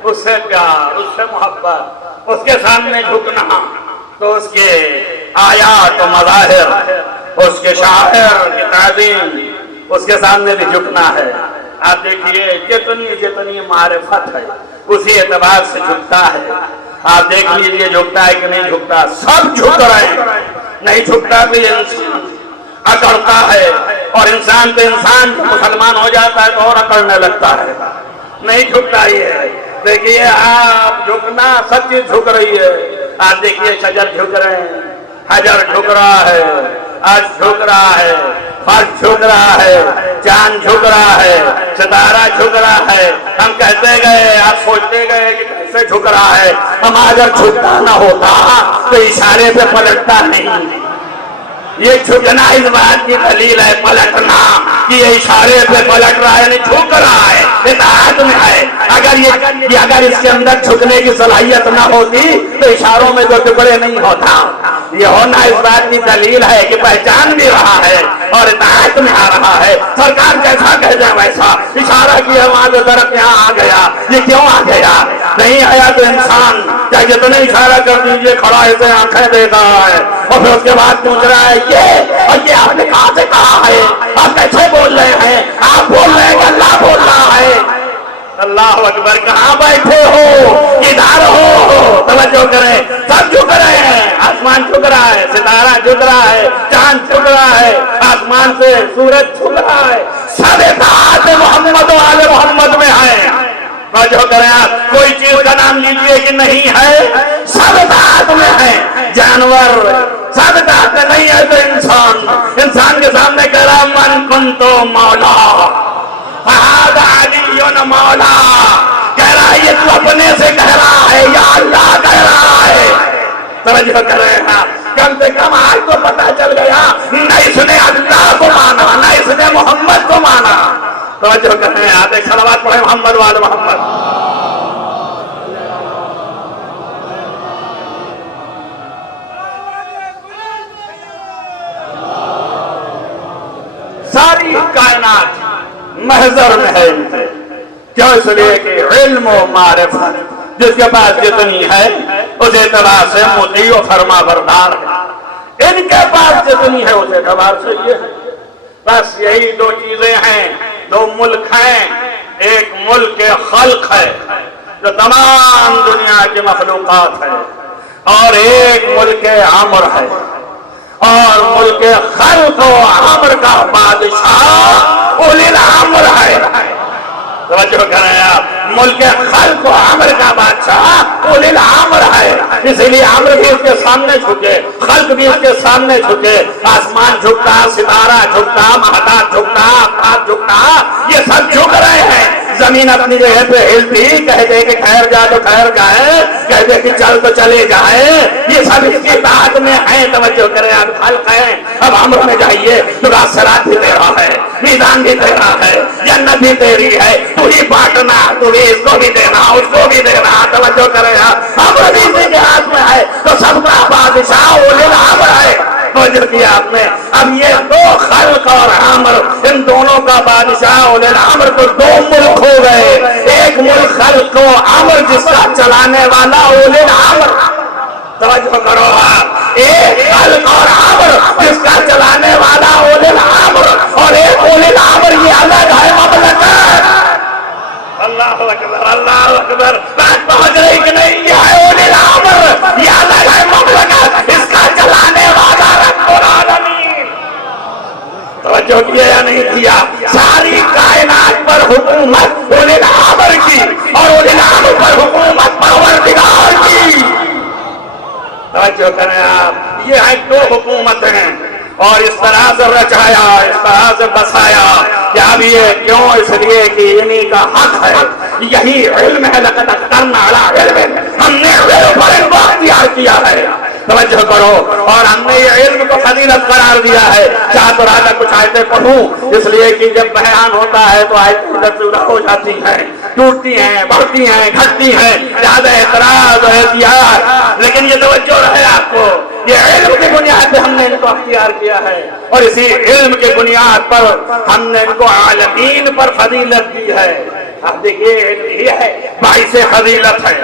اس سے پیار، اس سے محبت، اس کے سامنے جھکنا تو اس کے آیات و مظاہر، اس کے شاعر کی تعظیم، اس کے سامنے بھی جھکنا ہے۔ آپ دیکھیے جتنی معرفت ہے اسی اعتبار سے جھکتا ہے۔ آپ دیکھ لیجئے جھکتا ہے کہ نہیں جھکتا، سب جھک رہے ہیں، نہیں جھکتا بھی انسان اکڑتا ہے، اور انسان تو انسان مسلمان ہو جاتا ہے تو اور اکڑنے لگتا ہے، نہیں جھکتا یہ۔ دیکھیے آپ جھکنا، سب چیز جھک رہی ہے۔ آپ دیکھیے شجر جھک رہے ہیں، حجر جھک رہا ہے، آج جھک رہا ہے، فرش جھک رہا ہے، چاند جھک رہا ہے، ستارہ جھک رہا ہے۔ ہم کہتے گئے، آپ سوچتے گئے کہ کیسے جھک رہا ہے۔ ہم اگر جھکتا نہ ہوتا تو اشارے پہ پلٹتا نہیں۔ یہ جھکنا اس بات کی دلیل ہے، پلٹنا، کہ یہ اشارے پہ پلٹ رہا ہے، یعنی جھک رہا ہے، اطاعت میں ہے۔ اگر اس کے اندر جھکنے کی صلاحیت نہ ہوتی تو اشاروں میں جو ٹکڑے نہیں ہوتا۔ یہ ہونا اس بات کی دلیل ہے کہ پہچان بھی رہا ہے اور اطاعت میں آ رہا ہے۔ سرکار جیسا کہہ دیں ویسا، اشارہ کیا وہاں جو درخت یہاں آ گیا، یہ کیوں آ گیا؟ نہیں آیا تو انسان چاہے جتنے اشارہ کر دیجئے کھڑا ایسے آنکھیں دیکھ رہا ہے، اور پھر اس کے بعد پوچھ رہا ہے یہ آپ نے کہاں سے کہا ہے؟ آپ کیسے بول رہے ہیں؟ آپ بول رہے ہیں کہ اللہ بول رہا ہے۔ اللہ اکبر، کہاں بیٹھے ہو؟ ادھر ہو، توجہ کریں، سب جھک رہے ہیں، آسمان جھک رہا ہے، ستارہ جھک رہا ہے، چاند جھک رہا ہے، آسمان سے سورج جھک رہا ہے، سب اطاعت محمد و آل محمد میں ہے۔ توجہ کریں آپ، کوئی چیز کا نام لیجئے کہ نہیں ہے، سب اطاعت میں ہے۔ جانور سب اطاعت میں نہیں ہے تو انسان کے سامنے کہہ رہا من کنتو مولا فہذا علی مولا، کہہ رہا ہے یہ تو اپنے سے کہہ رہا ہے یا اللہ کہہ رہا ہے۔ توجہ کریں آپ، کم سے کم آج تو پتہ چل گیا، نہ اس نے اللہ کو مانا نہ اس نے محمد کو مانا۔ توجہ کریں آپ، ایک صلوات پڑھیں محمد وآل محمد۔ محضر میں ہے ان سے. کیوں؟ اس لیے کہ علم و معرفت جس کے پاس جتنی ہے اس اعتبار سے مطیع و فرما بردار ہے. ان کے پاس جتنی ہے اس اعتبار سے یہ ہے. بس یہی دو چیزیں ہیں، دو ملک ہیں. ایک ملک خلق ہے جو تمام دنیا کی مخلوقات ہے، اور ایک ملک امر ہے. اور ملک خلق و امر کا بادشاہ اولی الامر ہے. توجہ کریں آپ، ملک خلق و امر کا بادشاہ اولی الامر ہے. اسی لیے امر بھی اس کے سامنے جھکے، خلق بھی اس کے سامنے جھکے. آسمان جھکتا، ستارہ جھکتا، مہتاب جھکتا، آفتاب جھکتا، یہ سب جھک رہے ہیں. زمین اپنی جگہ پہ ہلتی، کہہ دے کہ ٹھہر جا تو ٹھہر جائے، کہہ دے کہ چل تو چلے جائے. یہ سب اس کی اطاعت میں ہیں. توجہ کریں آپ، خلق ہیں. اب امر میں جائیے تو صراط بھی تیرا ہے، میدان بھی تیرا ہے، جنت بھی تیری ہے. تو ہی بانٹنا، تو ہی اس کو بھی دینا، اس کو بھی دینا. توجہ کریں آپ، امر بھی اسی کے ہاتھ میں ہے. تو سب کا بادشاہ اولی الامر ہے. توجہ کیا آپ نے. اب یہ دو خلق اور امر، ان دونوں کا بادشاہ اولی الامر کو دو ملک ہو گئے. ایک ملک خلق و امر جس کا چلانے والا اولی الامر. توجہ کرو آپ، ایک خلق اور امر جس کا چلانے والا اولی الامر، اور ایک اولی الامر یہ الگ ہے مملکت. اللہ اکبر، اللہ اکبر. بات پہنچ رہی کہ نہیں؟ یہ ہے اولی الامر، یہ الگ ہے مملکت، اس کا چلانے والا رب العالمین. توجہ کیا یا نہیں کیا؟ ساری کائنات پر حکومت اولی الامر کی، اور اولی الامر پر حکومت پروردگار کی. توجہ کریں آپ، یہ ہے دو حکومتیں، اور اس طرح سے رچایا، اس طرح سے بسایا. کہ اب یہ کیوں؟ اس لیے کہ انہی کا حق ہے. یہی علم ہے. لقد اخترنا علی علم، ہم نے علم پر ان کو اختیار کیا ہے. توجہ کرو. اور ہم نے یہ علم کو فضیلت قرار دیا ہے. چاہ تو راجہ کچھ آیتیں پڑھوں، اس لیے کہ جب بیان ہوتا ہے تو آیتیں ادھر سے ادھر ہو جاتی ہیں، ٹوٹتی ہیں، بڑھتی ہیں، گھٹتی ہیں. زیادہ اعتراض اور احتیاط، لیکن یہ توجہ رہے آپ کو، یہ علم کی بنیاد پہ ہم نے ان کو اختیار کیا ہے. اور اسی علم کی بنیاد پر ہم نے ان کو عالمین پر فضیلت دی ہے. اب دیکھیے، علم ہی ہے باعث فضیلت ہے.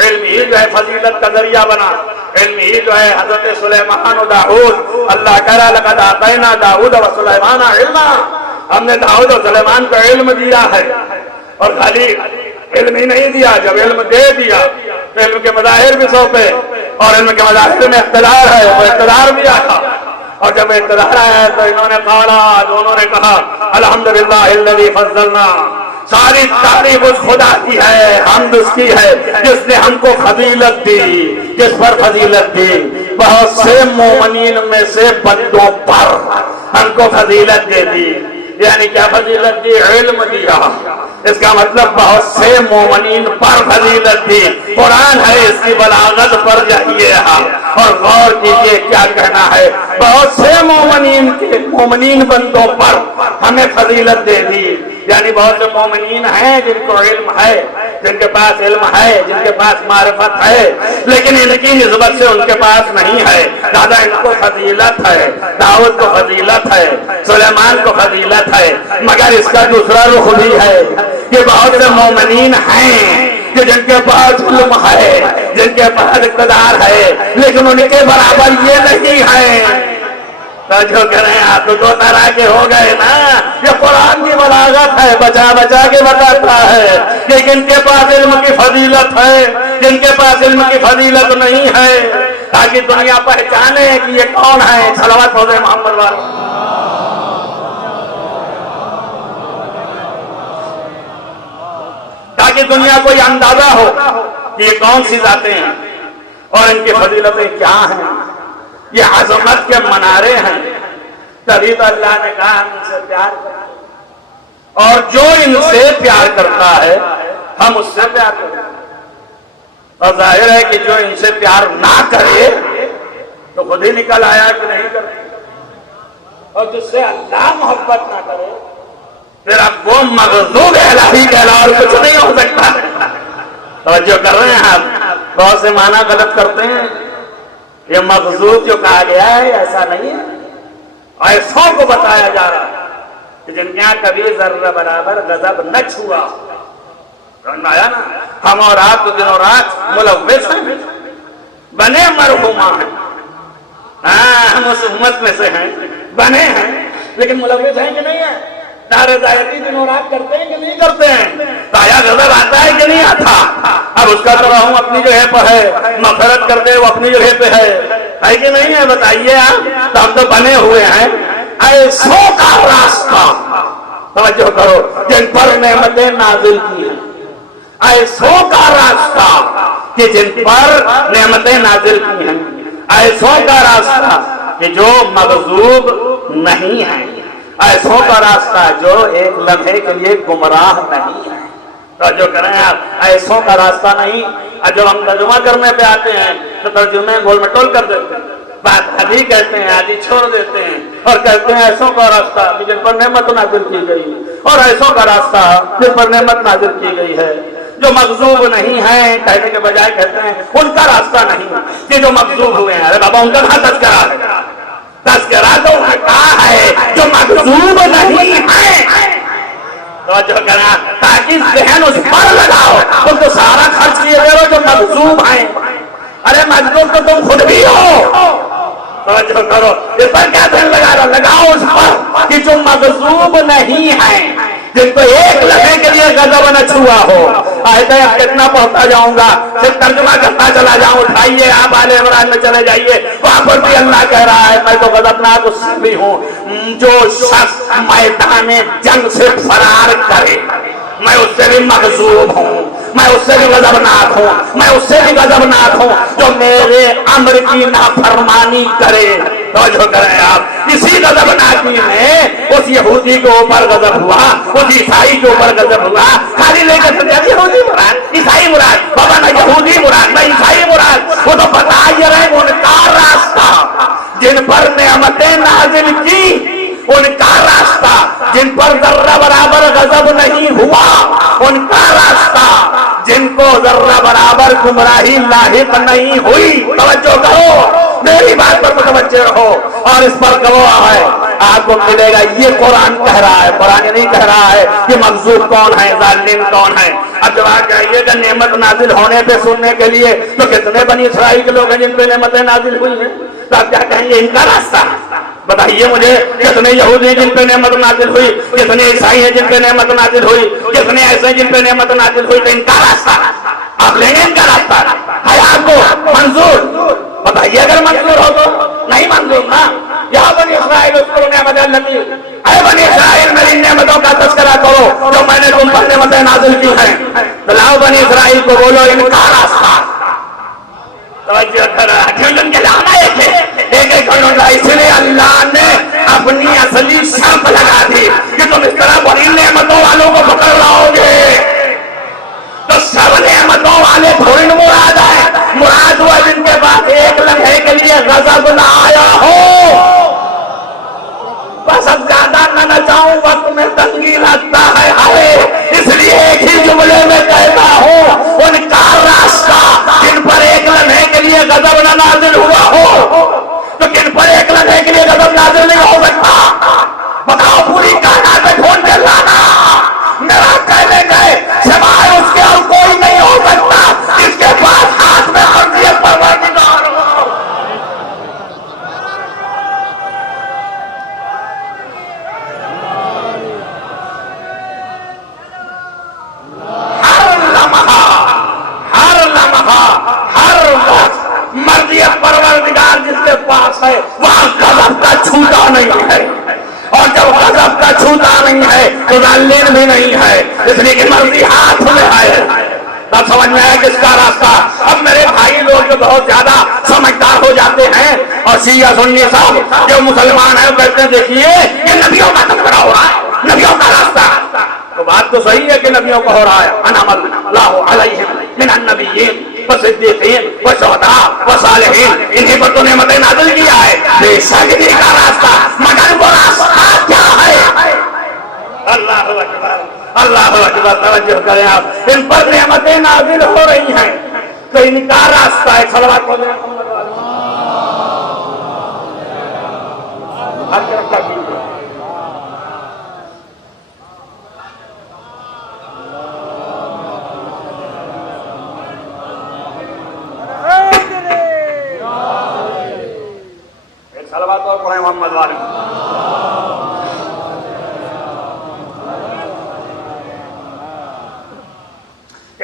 علم ہی جو ہے فضیلت کا ذریعہ بنا. علم ہی جو ہے حضرت سلیمان و داؤد، اللہ کہا لقد آتینا داؤد و سلیمان علما، ہم نے داؤد و سلیمان کو علم دیا ہے. اور خالی علم ہی نہیں دیا، جب علم دے دیا تو علم کے مظاہر بھی سونپے، اور علم کے مظاہر میں اقتدار ہے، وہ اقتدار بھی آیا. اور جب اقتدار آیا تو انہوں نے کہا الحمدللہ الذی فضلنا، ساری تعریف اس خدا کی ہے، حمد اس کی ہے جس نے ہم کو فضیلت دی. کس پر فضیلت دی؟ بہت سے مومنین میں سے بندوں پر ہم کو فضیلت دے دی. یعنی کیا فضیلت دی؟ علم دیا. اس کا مطلب بہت سے مومنین پر فضیلت دی. قرآن ہے، اس کی بلاغت پر جائیے اور غور کیجئے کیا کہنا ہے. بہت سے مومنین بندوں پر ہمیں فضیلت دے دی. یعنی بہت سے مومنین ہیں جن کو علم ہے، جن کے پاس علم ہے، جن کے پاس معرفت ہے، لیکن ان کی نسبت سے ان کے پاس نہیں ہے. دادا ان کو فضیلت ہے، داؤد کو فضیلت ہے، سلیمان کو فضیلت ہے. مگر اس کا دوسرا رخ بھی ہے کہ بہت سے مومنین ہیں کہ جن کے پاس علم ہے، جن کے پاس اقتدار ہے، لیکن ان کے برابر یہ نہیں ہے. جو کریں آپ تو دو طرح کے ہو گئے نا. یہ قرآن کی بلاغت ہے، بچا بچا کے بتاتا ہے کہ جن کے پاس علم کی فضیلت ہے، جن کے پاس علم کی فضیلت نہیں ہے، تاکہ دنیا پہچانے کہ یہ کون ہے. صلوات پڑھیں محمد والے. تاکہ دنیا کو یہ اندازہ ہو کہ یہ کون سی ذاتیں ہیں اور ان کی فضیلتیں کیا ہیں. یہ عظمت کے منارے ہیں. تبھی تو اللہ نے کہا ہم ان سے پیار کرتے ہیں، اور جو ان سے پیار کرتا ہے ہم اس سے پیار کرتے ہیں. اور ظاہر ہے کہ جو ان سے پیار نہ کرے تو خود ہی نکل آیا کہ نہیں کرتے. اور جس سے اللہ محبت نہ کرے پھر اب وہ مغضوب الہی کہلا، اور کچھ نہیں ہو سکتا. توجہ کر رہے ہیں آپ؟ بہت سے معنی غلط کرتے ہیں. یہ مغضوب جو کہا گیا ہے ایسا نہیں ہے، ایسوں کو بتایا جا رہا ہے جن کے یہاں کبھی ذرہ برابر غضب نہ چھوا. سمجھ میں آیا نا؟ ہم اور آپ تو دن اور رات ملوث ہیں، بنے مرحوما ہیں. ہم اس امت میں سے ہیں، بنے ہیں، لیکن ملوث ہیں کہ نہیں ہیں؟ نعرہ دائرتی دن اور رات کرتے ہیں کہ نہیں کرتے ہیں؟ آیا غضب آتا ہے کہ نہیں آتا؟ اب اس کا تو ہم اپنی جگہ پر ہے، مغفرت کر دے وہ اپنی جگہ پہ ہے کہ نہیں ہے؟ بتائیے آپ. تو ہم تو بنے ہوئے ہیں ایسوں کا راستہ. توجہ کرو، جن پر نعمتیں نازل کی ہیں، ایسوں کا راستہ کہ جن پر نعمتیں نازل کی ہیں، ایسوں کا راستہ کہ جو مغضوب نہیں ہیں، ایسوں کا راستہ جو ایک لمحے کے لیے گمراہ نہیں ہے. تو جو کریں آپ، ایسوں کا راستہ نہیں. جب ہم ترجمہ کرنے پہ آتے ہیں تو ترجمے گول مٹول کر دیتے ہیں، بات آدھی کہتے ہیں آدھی چھوڑ دیتے ہیں اور کہتے ہیں ایسوں کا راستہ جن پر نعمت نازل کی گئی، اور ایسوں کا راستہ جن پر نعمت نازل کی گئی ہے. جو مغضوب نہیں ہیں کہنے کے بجائے کہتے ہیں ان کا راستہ نہیں، یہ جو مغضوب ہوئے ہیں. ارے بابا ان کا کہاں تذکرہ ہے؟ تذکرہ تو کہا ہے جو مغضوب نہیں ہیں. توجہ کرنا تاکہ ذہن اس پر لگاؤ. تم تو سارا خرچ کیے گئے ہو جو مغضوب ہیں. ارے مغضوب تو تم خود بھی ہو. توجہ کرو، اس پر کیا ذہن لگا رہا؟ لگاؤ اس پر کہ جو مغضوب نہیں ہیں، جن کو ایک لمحے کے لیے غضب نہ چھوا ہو. آیتیں کتنا پڑھتا جاؤں گا، صرف ترجمہ کرتا چلا جاؤں. اٹھائیے آپ آل عمران میں چلے جائیے، وہاں پر بھی اللہ کہہ رہا ہے میں تو غضبناک اس سے بھی ہوں. جو شخص میدان جنگ سے فرار کرے میں اس سے بھی مغضوب ہوں، میں اس سے بھی غضبناک ہوں، میں اس سے بھی غضبناک ہوں جو میرے امر کی نافرمانی کرے. توجہ کریں آپ، اسی غضبناکی میں اس یہودی کے اوپر غضب ہوا، اس عیسائی کے اوپر غضب ہوا. خالی لے کر یہودی مراد عیسائی مراد، بابا نہ یہودی مراد نہ عیسائی مراد. وہ تو بتا یہ رہے ان کا راستہ جن پر نعمتیں نازل کی، ان کا راستہ جن پر ذرہ برابر غضب نہیں ہوا، ان کا راستہ جن کو ذرہ برابر گمراہی لاحق نہیں ہوئی. توجہ کرو، میری بات پر متوجہ رہو اور اس پر گواہ ہے آپ کو ملے گا. یہ قرآن کہہ رہا ہے، قرآن یہ نہیں کہہ رہا ہے کہ مغضوب کون ہے، ظالم کون ہے. اب جب آپ کہیے کہ نعمت نازل ہونے پہ سننے کے لیے تو کتنے بنی اسرائیل کے لوگ ہیں جن پہ نعمتیں نازل ہوئی ہیں؟ تو آپ کیا کہیں گے ان کا راستہ؟ بتائیے مجھے کتنے یہودی جن پہ نعمت نازل ہوئی، کتنے عیسائی ہیں جن پہ نعمت نازل ہوئی، کتنے ایسے جن پہ نعمت نازل ہوئی. تو ان کا راستہ آپ لیں گے؟ ان کا راستہ ہے آپ کو منظور؟ بتائیے اگر منظور ہو تو. نہیں منظور نا. یہاں بنی اسرائیل اذکروا نعمت التي، اے بنی اسرائیل میری نعمتوں کا تذکرہ کرو جو میں نے تم پر نعمتیں نازل کی ہیں. تو لاؤ بنی اسرائیل کو بولو ان کا راستہ. توجہ کرا، جن کے لانا ایک اس لیے اللہ نے اپنی اصلی شرط لگا دی کہ تم اس طرح بڑی نعمتوں والوں کو پکڑ لاؤ گے تو سب نعمتوں والے تھوڑی مراد ہے. مراد ہوا جن کے پاس ایک لمحے کے لیے غضب نہ آیا ہو. بس اب زیادہ نہ چاہوں، وقت میں تنگی لگتا ہے، اس لیے ایک ہی جملے میں کہتا ہوں ان کا راستہ جن پر ایک لمحے کے لیے غضب نہ نازل ہوا ہو. تو کن پر ایک لمحے کے لیے غضب نازل نہیں ہو سکتا؟ بتاؤ، پوری کائنات میں ڈھونڈ کے لانا. میرا کہنے گئے سوائے اس کے اور کوئی نہیں ہو سکتا اس کے پاس ہاتھ میں مرضیت پروردگار ہو. ہر لمحہ ہر وقت مرضیت پروردگار جس کے پاس ہے وہاں غضب کا چھوٹا نہیں ہے. اور جب غضب کا چھوٹا نہیں ہے تو ظالم بھی نہیں ہے، اس لیے کہ مرضی ہاتھ میں ہے. تب سمجھ میں آیا کس کا راستہ. اب میرے بھائی لوگ جو بہت زیادہ سمجھدار ہو جاتے ہیں اور شیعہ سنی صاحب جو مسلمان ہیں وہ کہتے ہیں دیکھیے یہ نبیوں کا تذکرہ ہو رہا ہے، نبیوں کا راستہ. تو بات تو صحیح ہے کہ نبیوں کو ہو رہا ہے. انعم اللہ علیہم من النبیین والصدیقین والشہداء والصالحین، انہیں پر تو نعمتیں نازل کیا ہے. بے شک ان کا راستہ، مگر وہ راستہ کیا ہے؟ اللہ اکبر، اللہ اکبر. توجہ کریں آپ، ان پر نعمتیں نازل ہو رہی ہیں تو ان کا راستہ ہے. صلوات پڑھیں.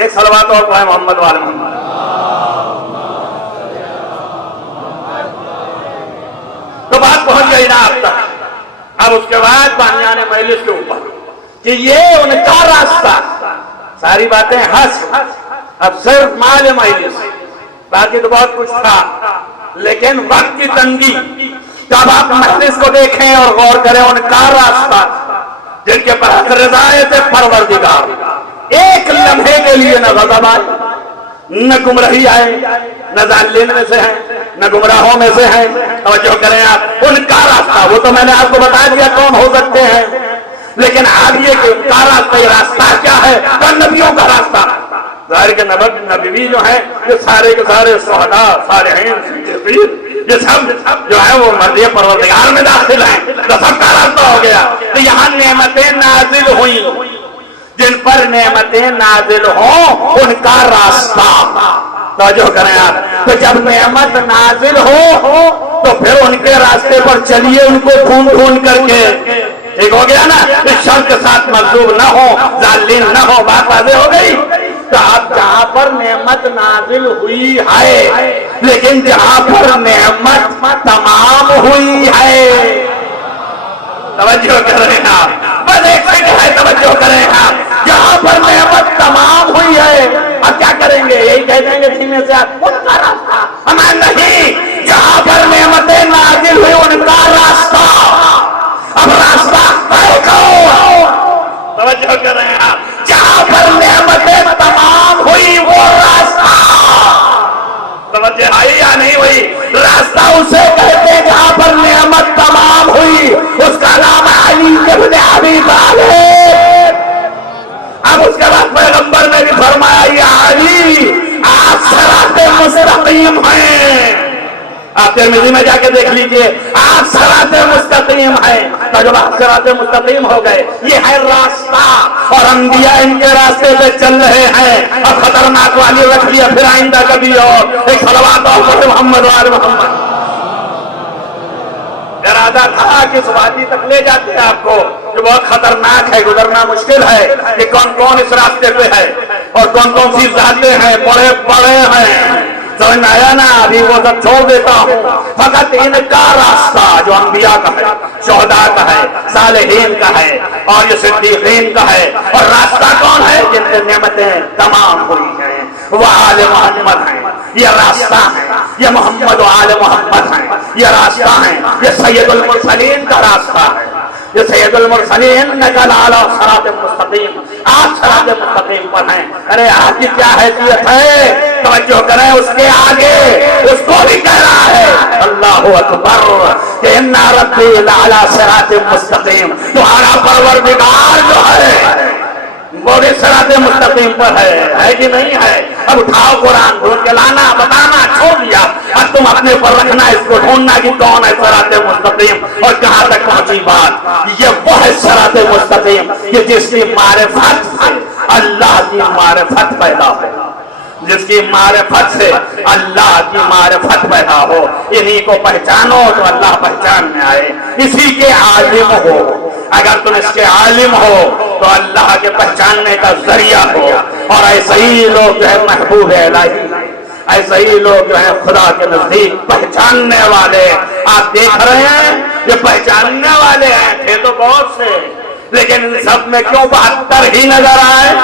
ایک صلوات اور پڑھیں محمد والے محمد. تو بات پہنچ گئی نا آپ تک. اب اس کے بعد بانیان مجلس کے اوپر کہ یہ ان کا راستہ. ساری باتیں ہنس. اب صرف مال مجلس، باقی تو بہت کچھ تھا، لیکن وقت کی تنگی. جب آپ مجلس کو دیکھیں اور غور کریں ان کا راستہ جن کے پاس رضایت پروردگار، ایک لمحے کے لیے نہ غضب آئے، نہ گمراہی آئے، نہ ضالین میں سے ہیں، نہ گمراہوں میں سے ہیں. توجہ کریں آپ، ان کا راستہ وہ تو میں نے آپ کو بتا دیا کون ہو سکتے ہیں، لیکن آگے کہ ان کا راستہ، یہ راستہ کیا ہے؟ نبیوں کا راستہ. ظاہر کے نبی جو ہیں یہ سارے کے سارے شہداء، صالحین، صدیقین، یہ سب جو ہے وہ مرضی پروردگار میں داخل ہیں. تو سب کا راستہ ہو گیا. تو یہاں نعمتیں نازل ہوئیں، جن پر نعمتیں نازل ہوں ان کا راستہ. توجہ کریں آپ. تو جب نعمت نازل ہو تو پھر ان کے راستے پر چلیے، ان کو ڈھونڈ ڈھونڈ کر کے. ٹھیک ہو گیا نا؟ اس شرط کے ساتھ مغضوب نہ ہو، ضالین نہ ہو. بات واضح ہو گئی. تو اب جہاں پر نعمت نازل ہوئی ہے، لیکن جہاں پر نعمت تمام ہوئی ہے، توجہ کر رہے ہیں آپ، بس ایک سیکنڈ ہے، توجہ کریں آپ. جہاں پر نعمت تمام ہوئی ہے اب کیا کریں گے؟ یہی کہہ دیں گے دھیمے سے آپ ان کا راستہ. ہمیں نہیں، جہاں پر نعمتیں نازل ہوئی ان کا راستہ. اب راستہ طے کرو. توجہ کر رہے ہیں آپ. جہاں پر نعمتیں تمام ہوئی وہ راستہ. توجہ آئی یا نہیں ہوئی؟ راستہ اسے کہتے ہیں جہاں پر نعمت تمام ہوئی. اس کا نام علی ابن ابی طالب. اب اس کے بعد پیغمبر نے بھی فرمایا یہ علی آپ صراط مستقیم ہیں. آپ ترمذی میں جا کے دیکھ لیجئے، آپ صراط مستقیم ہیں. تو جب آپ صراط مستقیم ہو گئے، یہ ہے راستہ، اور انبیاء ان کے راستے پہ چل رہے ہیں. اور خطرناک والی رکھ لیا پھر آئندہ کبھی اور. ایک صلوات اور پڑھیں محمد وآل محمد. ارادہ تھا کہ اس وادی تک لے جاتے ہیں آپ کو، جو بہت خطرناک ہے، گزرنا مشکل ہے کہ کون کون اس راستے پہ ہے اور کون کون سی ذاتیں ہیں، بڑے بڑے ہیں. سمجھ میں آیا نا؟ ابھی وہ سب چھوڑ دیتا ہوں. فقط ان کا راستہ جو انبیاء کا ہے، شہداء کا ہے، صالحین کا ہے اور یہ صدیقین کا ہے. اور راستہ کون ہے؟ جن سے نعمتیں تمام ہوئی ہیں، وہ آل محمد ہیں. یہ راستہ ہے، یہ محمد و آل محمد ہیں. یہ راستہ ہے، یہ سید المرسلین کا راستہ ہے. یہ سید المرسلین نقل اعلی صراط مستقیم. آپ صراط مستقیم پر ہیں. ارے آپ کی کیا حیثیت ہے؟ توجہ کریں. اس کے آگے اس کو بھی کہہ رہا ہے اللہ اکبر کہ ان ربی لعلی صراط مستقیم. تمہارا پروردگار جو ہے وہ بھی صراط مستقیم پر ہے کہ نہیں ہے؟ اب اٹھاؤ قرآن، ڈھونڈ کے لانا، بتانا چھوڑ دیا. اب تم اپنے پر رکھنا، اس کو ڈھونڈنا کہ کون ہے صراط مستقیم اور کہاں تک پہنچی بات. یہ وہ ہے صراط مستقیم کہ جس کی معرفت سے اللہ کی معرفت پیدا ہو، جس کی معرفت سے اللہ کی معرفت پیدا ہو. انہی کو پہچانو تو اللہ پہچان میں آئے. اسی کے عالم ہو. اگر تم اس کے عالم ہو تو اللہ کے پہچاننے کا ذریعہ ہو. اور ایسے ہی لوگ جو ہے محبوب الہی، ایسے ہی لوگ جو ہے خدا کے نزدیک پہچاننے والے. آپ دیکھ رہے ہیں یہ پہچاننے والے ہیں، تھے تو بہت سے، لیکن ان سب میں کیوں 72 ہی نظر آئے؟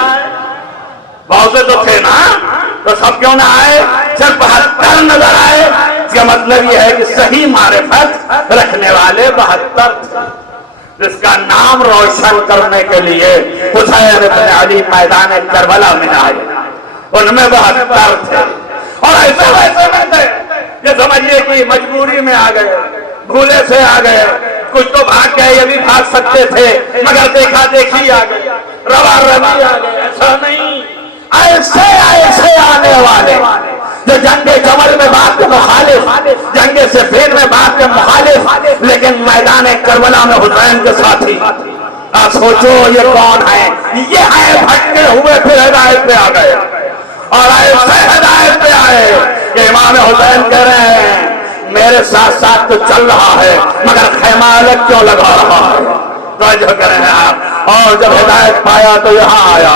بہت سے تو تھے نا، تو سب کیوں نہ آئے؟ صرف 72 نظر آئے. اس کا مطلب یہ ہے کہ صحیح معرفت رکھنے والے 72 تھے. جس کا نام روشن کرنے کے لیے حسین بن علی میدان کربلا میں آئے، ان میں 72 تھے. اور ایسے ویسے میں تھے، یہ سمجھیے کہ مجبوری میں آ گئے، بھولے سے آ گئے. کچھ تو بھاگ گئے، یہ بھی بھاگ سکتے تھے مگر دیکھا دیکھی آ گئی، روا روی آ گئے. ایسا نہیں، ایسے ایسے آنے والے جو جنگ جمل میں بات کے مخالف، جنگ صفین میں بات کے مخالف، لیکن میدان کربلا میں حسین کے ساتھی. آپ سوچو یہ کون ہے؟ یہ ہے بھٹکے ہوئے پھر ہدایت پہ آ گئے. اور ایسے ہدایت پہ آئے کہ امام حسین کہہ رہے ہیں میرے ساتھ ساتھ تو چل رہا ہے مگر خیمہ الگ کیوں لگا رہا ہے؟ توجہ کریں آپ۔ اور جب ہدایت پایا تو یہاں آیا،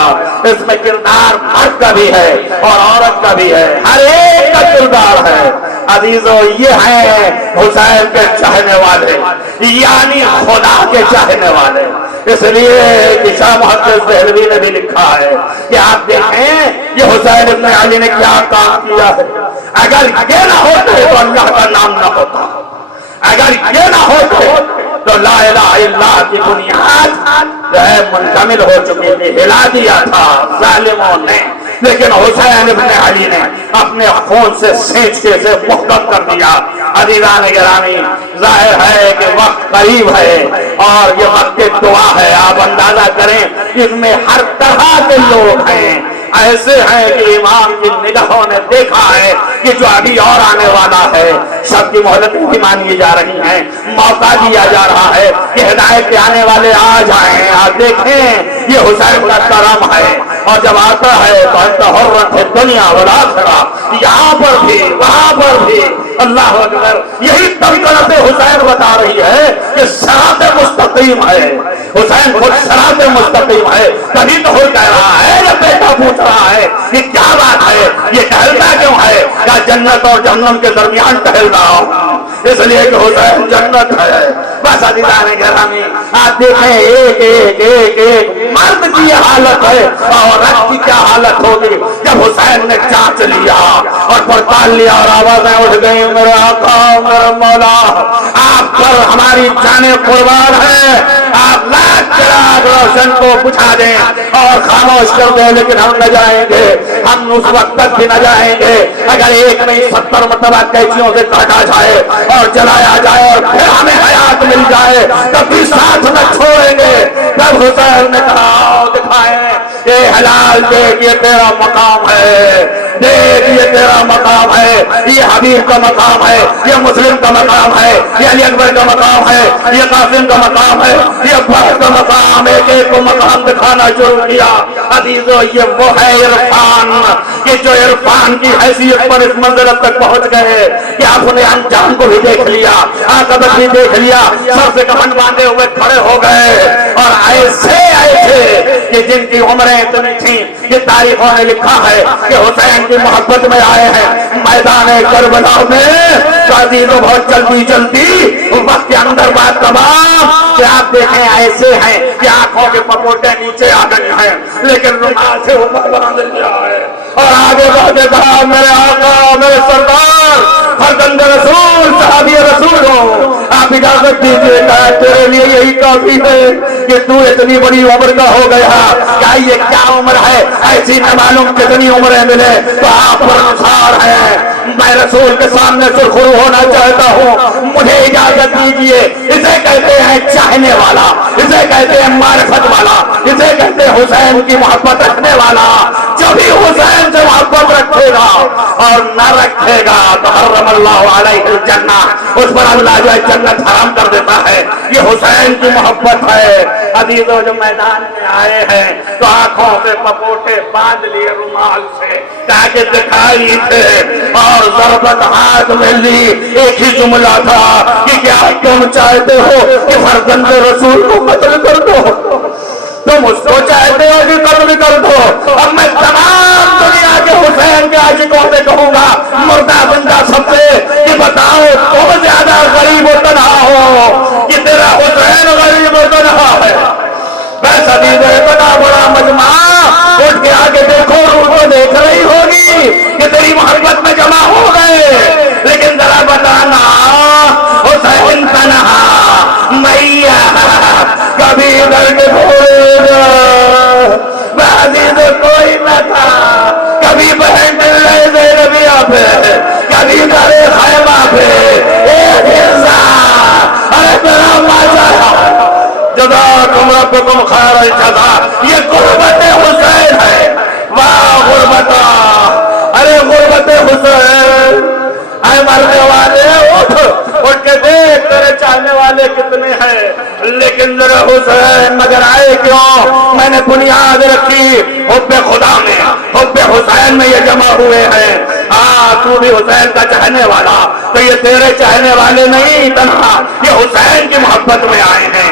اس میں کردار مرد کا بھی ہے اور عورت کا بھی ہے، ہر ایک کا کردار ہے۔ عزیزو یہ ہیں حسین کے چاہنے والے، یعنی خدا کے چاہنے والے۔ اس لیے کہ شاہ محدث دہلوی نے بھی لکھا ہے کہ آپ دیکھیں یہ حسین ابن علی نے کیا کام کیا ہے۔ اگر یہ نہ ہوتے تو اللہ کا نام نہ ہوتا، اگر یہ نہ ہوتے تو لا الہ الا اللہ کی بنیاد جو ہے منکمل ہو چکی تھی، ہلا دیا تھا ظالموں نے، لیکن حسین ابن علی نے اپنے خون سے سینچ کے اسے محکم کر دیا۔ عزیزان گرامی، ظاہر ہے کہ وقت قریب ہے اور یہ وقت دعا ہے۔ آپ اندازہ کریں اس میں ہر طرح کے لوگ ہیں، ایسے ہیں کہ امام کی نگاہوں نے دیکھا ہے کہ جو ابھی اور آنے والا ہے، سب کی مہلتیں بھی مانگی جا رہی ہیں، موقع دیا جا رہا ہے کہ ہدایت کے آنے والے آ جائیں۔ آپ دیکھیں یہ حسین کا کرم ہے، اور جب آتا ہے تو انت حرت دنیا والآخرہ، یہاں پر بھی وہاں پر بھی اللہ اکبر۔ یہی طریقہ سے حسین بتا رہی ہے کہ صراط مستقیم ہے، حسین خود صراط مستقیم ہے۔ کبھی تو ہو کہہ رہا ہے یا بیٹا پوچھ رہا ہے کہ کیا بات ہے، یہ ٹہلتا کیوں ہے؟ کیا جنت اور جہنم کے درمیان ٹہل رہا ہوں؟ اس لیے کہ حسین جنت ہے۔ بس عزیزان گرامی، آپ دیکھیں ایک ایک ایک ایک مرد کی یہ حالت ہے، عورت کی کیا حالت ہوگی جب حسین نے جانچ لیا اور پڑتال لیا اور آوازیں اٹھ گئی، میرے آقا میرے مولا آپ پر ہماری جانیں قربان ہیں، آپ لاکھ چراغ روشن کو بجھا دیں اور خاموش کر دیں، لیکن ہم نہ جائیں گے، ہم اس وقت تک بھی نہ جائیں گے اگر ایک نہیں 70 مرتبہ قینچیوں سے کاٹا جائے اور جلایا جائے اور پھر ہمیں حیات مل جائے تب بھی ساتھ نہ چھوڑیں گے۔ تب حسین نے کہا آؤ دکھائیں، یہ حلال دیکھ یہ تیرا مقام ہے، دیکھ یہ تیرا مقام ہے، یہ حبیب کا مقام ہے، یہ مسلم کا مقام ہے، یہ علی اکبر کا مقام ہے، یہ قاسم کا مقام ہے، یہ عباس کا مقام ہے۔ ایک ایک کو مقام دکھانا شروع کیا۔ عزیزو یہ وہ ہے عرفان کہ جو عرفان کی حیثیت پر اس منزلت تک پہنچ گئے کہ آپ نے انجام کو بھی دیکھ لیا، عاقبت بھی دیکھ لیا، سر سے کفن باندھے ہوئے کھڑے ہو گئے۔ اور ایسے ایسے کہ جن کی عمریں اتنی تھیں، یہ تاریخوں نے لکھا ہے کہ حسین کی محبت میں آئے ہیں میدان کربلا میں۔ تو عزیزو بہت جلدی جلدی وقت کے اندر بات تمام کہ آپ دیکھیں ایسے ہیں کہ آنکھوں کے پپوٹے نیچے آ گئے ہیں لیکن رومال سے اوپر باندھ لیا ہے، اور آگے بڑھ کے کہا میرے آقا میرے سردار فرزند رسول صحابی رسول ہو، آپ اجازت دیجیے گا تیرے لیے یہی کافی ہے کہ تو اتنی بڑی عمر کا ہو گیا، کیا یہ کیا عمر ہے؟ ایسی نہ معلوم کتنی عمریں ملے تو آپ پر نثار ہیں۔ میں رسول کے سامنے سرخرو ہونا چاہتا ہوں، مجھے اجازت دیجیے۔ اسے کہتے ہیں چاہنے والا، اسے کہتے ہیں معرفت والا، اسے کہتے ہیں حسین کی محبت رکھنے والا۔ جو بھی حسین سے محبت رکھے گا اور نہ رکھے گا تو حرم اللہ علیہ الجنہ، اس پر اللہ جو ہے جنت حرام کر دیتا ہے۔ یہ حسین کی محبت ہے۔ عزیزو جو میدان میں آئے ہیں تو آنکھوں سے پپوٹے باندھ لیے رومال سے تاکہ دکھائی تھے، اور ضربت ہاتھ میں لی۔ ایک ہی جملہ تھا کہ کیا تم چاہتے ہو کہ فرزند رسول کو قتل کر دو؟ تم اس کو چاہتے ہو کہ قتل کر دو؟ اب میں تمام دنیا کے حسین کے عاشقوں سے کہوں گا مردہ زندہ سب سے کہ بتاؤ تم زیادہ غریب و تنہا ہو کہ تیرا حسین غریب و تنہا ہے؟ بس عزیز اتنا بڑا مجمع اٹھ کے آگے دیکھو، روح کو دیکھ رہی ہوگی کہ تیری محبت میں جمع ہو گئے، لیکن ذرا بتانا حسین تنہا میاں کبھی ادھر کے بھولے گا، عزیز کوئی نہ تھا، کبھی بہن دل رہے زینبیہ پہ، کبھی گھرے خیمہ پہ، ایک انسان ارے تیرا بادشاہ جزاکم ربکم خیر الجزا۔ یہ غربت حسین ہے، واہ غربتا، ارے غربت حسین۔ اے مرنے والے اٹھ کے دیکھ تیرے چاہنے والے کتنے ہیں، لیکن ذرا حسین مگر آئے کیوں؟ میں نے بنیاد رکھی حب خدا میں، حب حسین میں یہ جمع ہوئے ہیں۔ تو بھی حسین کا چاہنے والا، تو یہ تیرے چاہنے والے نہیں تنہا، یہ حسین کی محبت میں آئے ہیں۔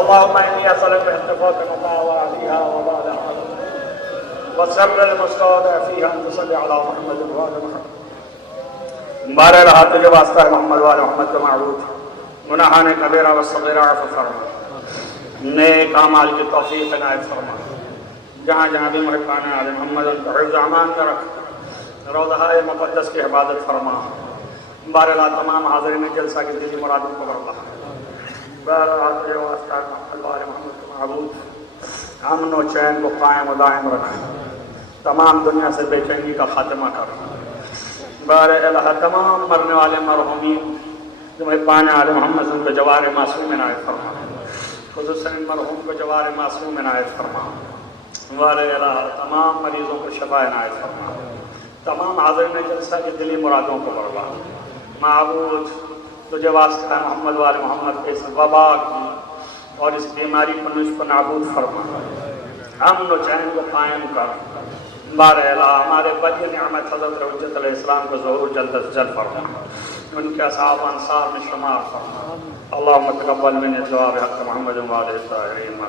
اللهم إني أسألك باتفاق مطاوعتها وبعدها وسر المستودع فيها أن تصلي على محمد وآل محمد بارہ رہا تجھے واسطہ ہے محمد وآل محمد کا معبود گناہان کبیرہ و صغیرہ عفو فرما نیک اعمال کی توفیق عنایت فرما جہاں جہاں بھی محبان آل محمد ان کا حفظ امان کا رکھ روضہ مقدس کی عبادت فرما بارہ رہا تمام حاضرین جلسہ کی دلی مرادوں کو برپا بارہ رہا تجھے واسطہ ہے محمد وآل محمد کا معبود امن و چین کو قائم و دائم رکھ تمام دنیا سے بے چینی کا خاتمہ کر بارے الہ تمام مرنے والے مرحومین محبان آل محمد ان کو جوار معصوم عنایت فرما خصوصاً مرحوم کو جوار معصوم عنایت فرما بارے الہ تمام مریضوں کو شفا عنایت فرما تمام حاضرین جلسہ کی دلی مرادوں کو برپا معبود تجھے واسطہ ہے محمد وآل محمد کے اس وبا کی اور اس بیماری کو نشف کو نابود فرما امن و چین کو قائم کر بارہ الہ ہمارے بڑی نعمت حضرت حجت علیہ السلام کو ظہور جلد از جلد فرما ان کے اصحاب انصار میں شمار فرما اللہم تقبل من الدعاء بحق محمد و آلہ الطاہرین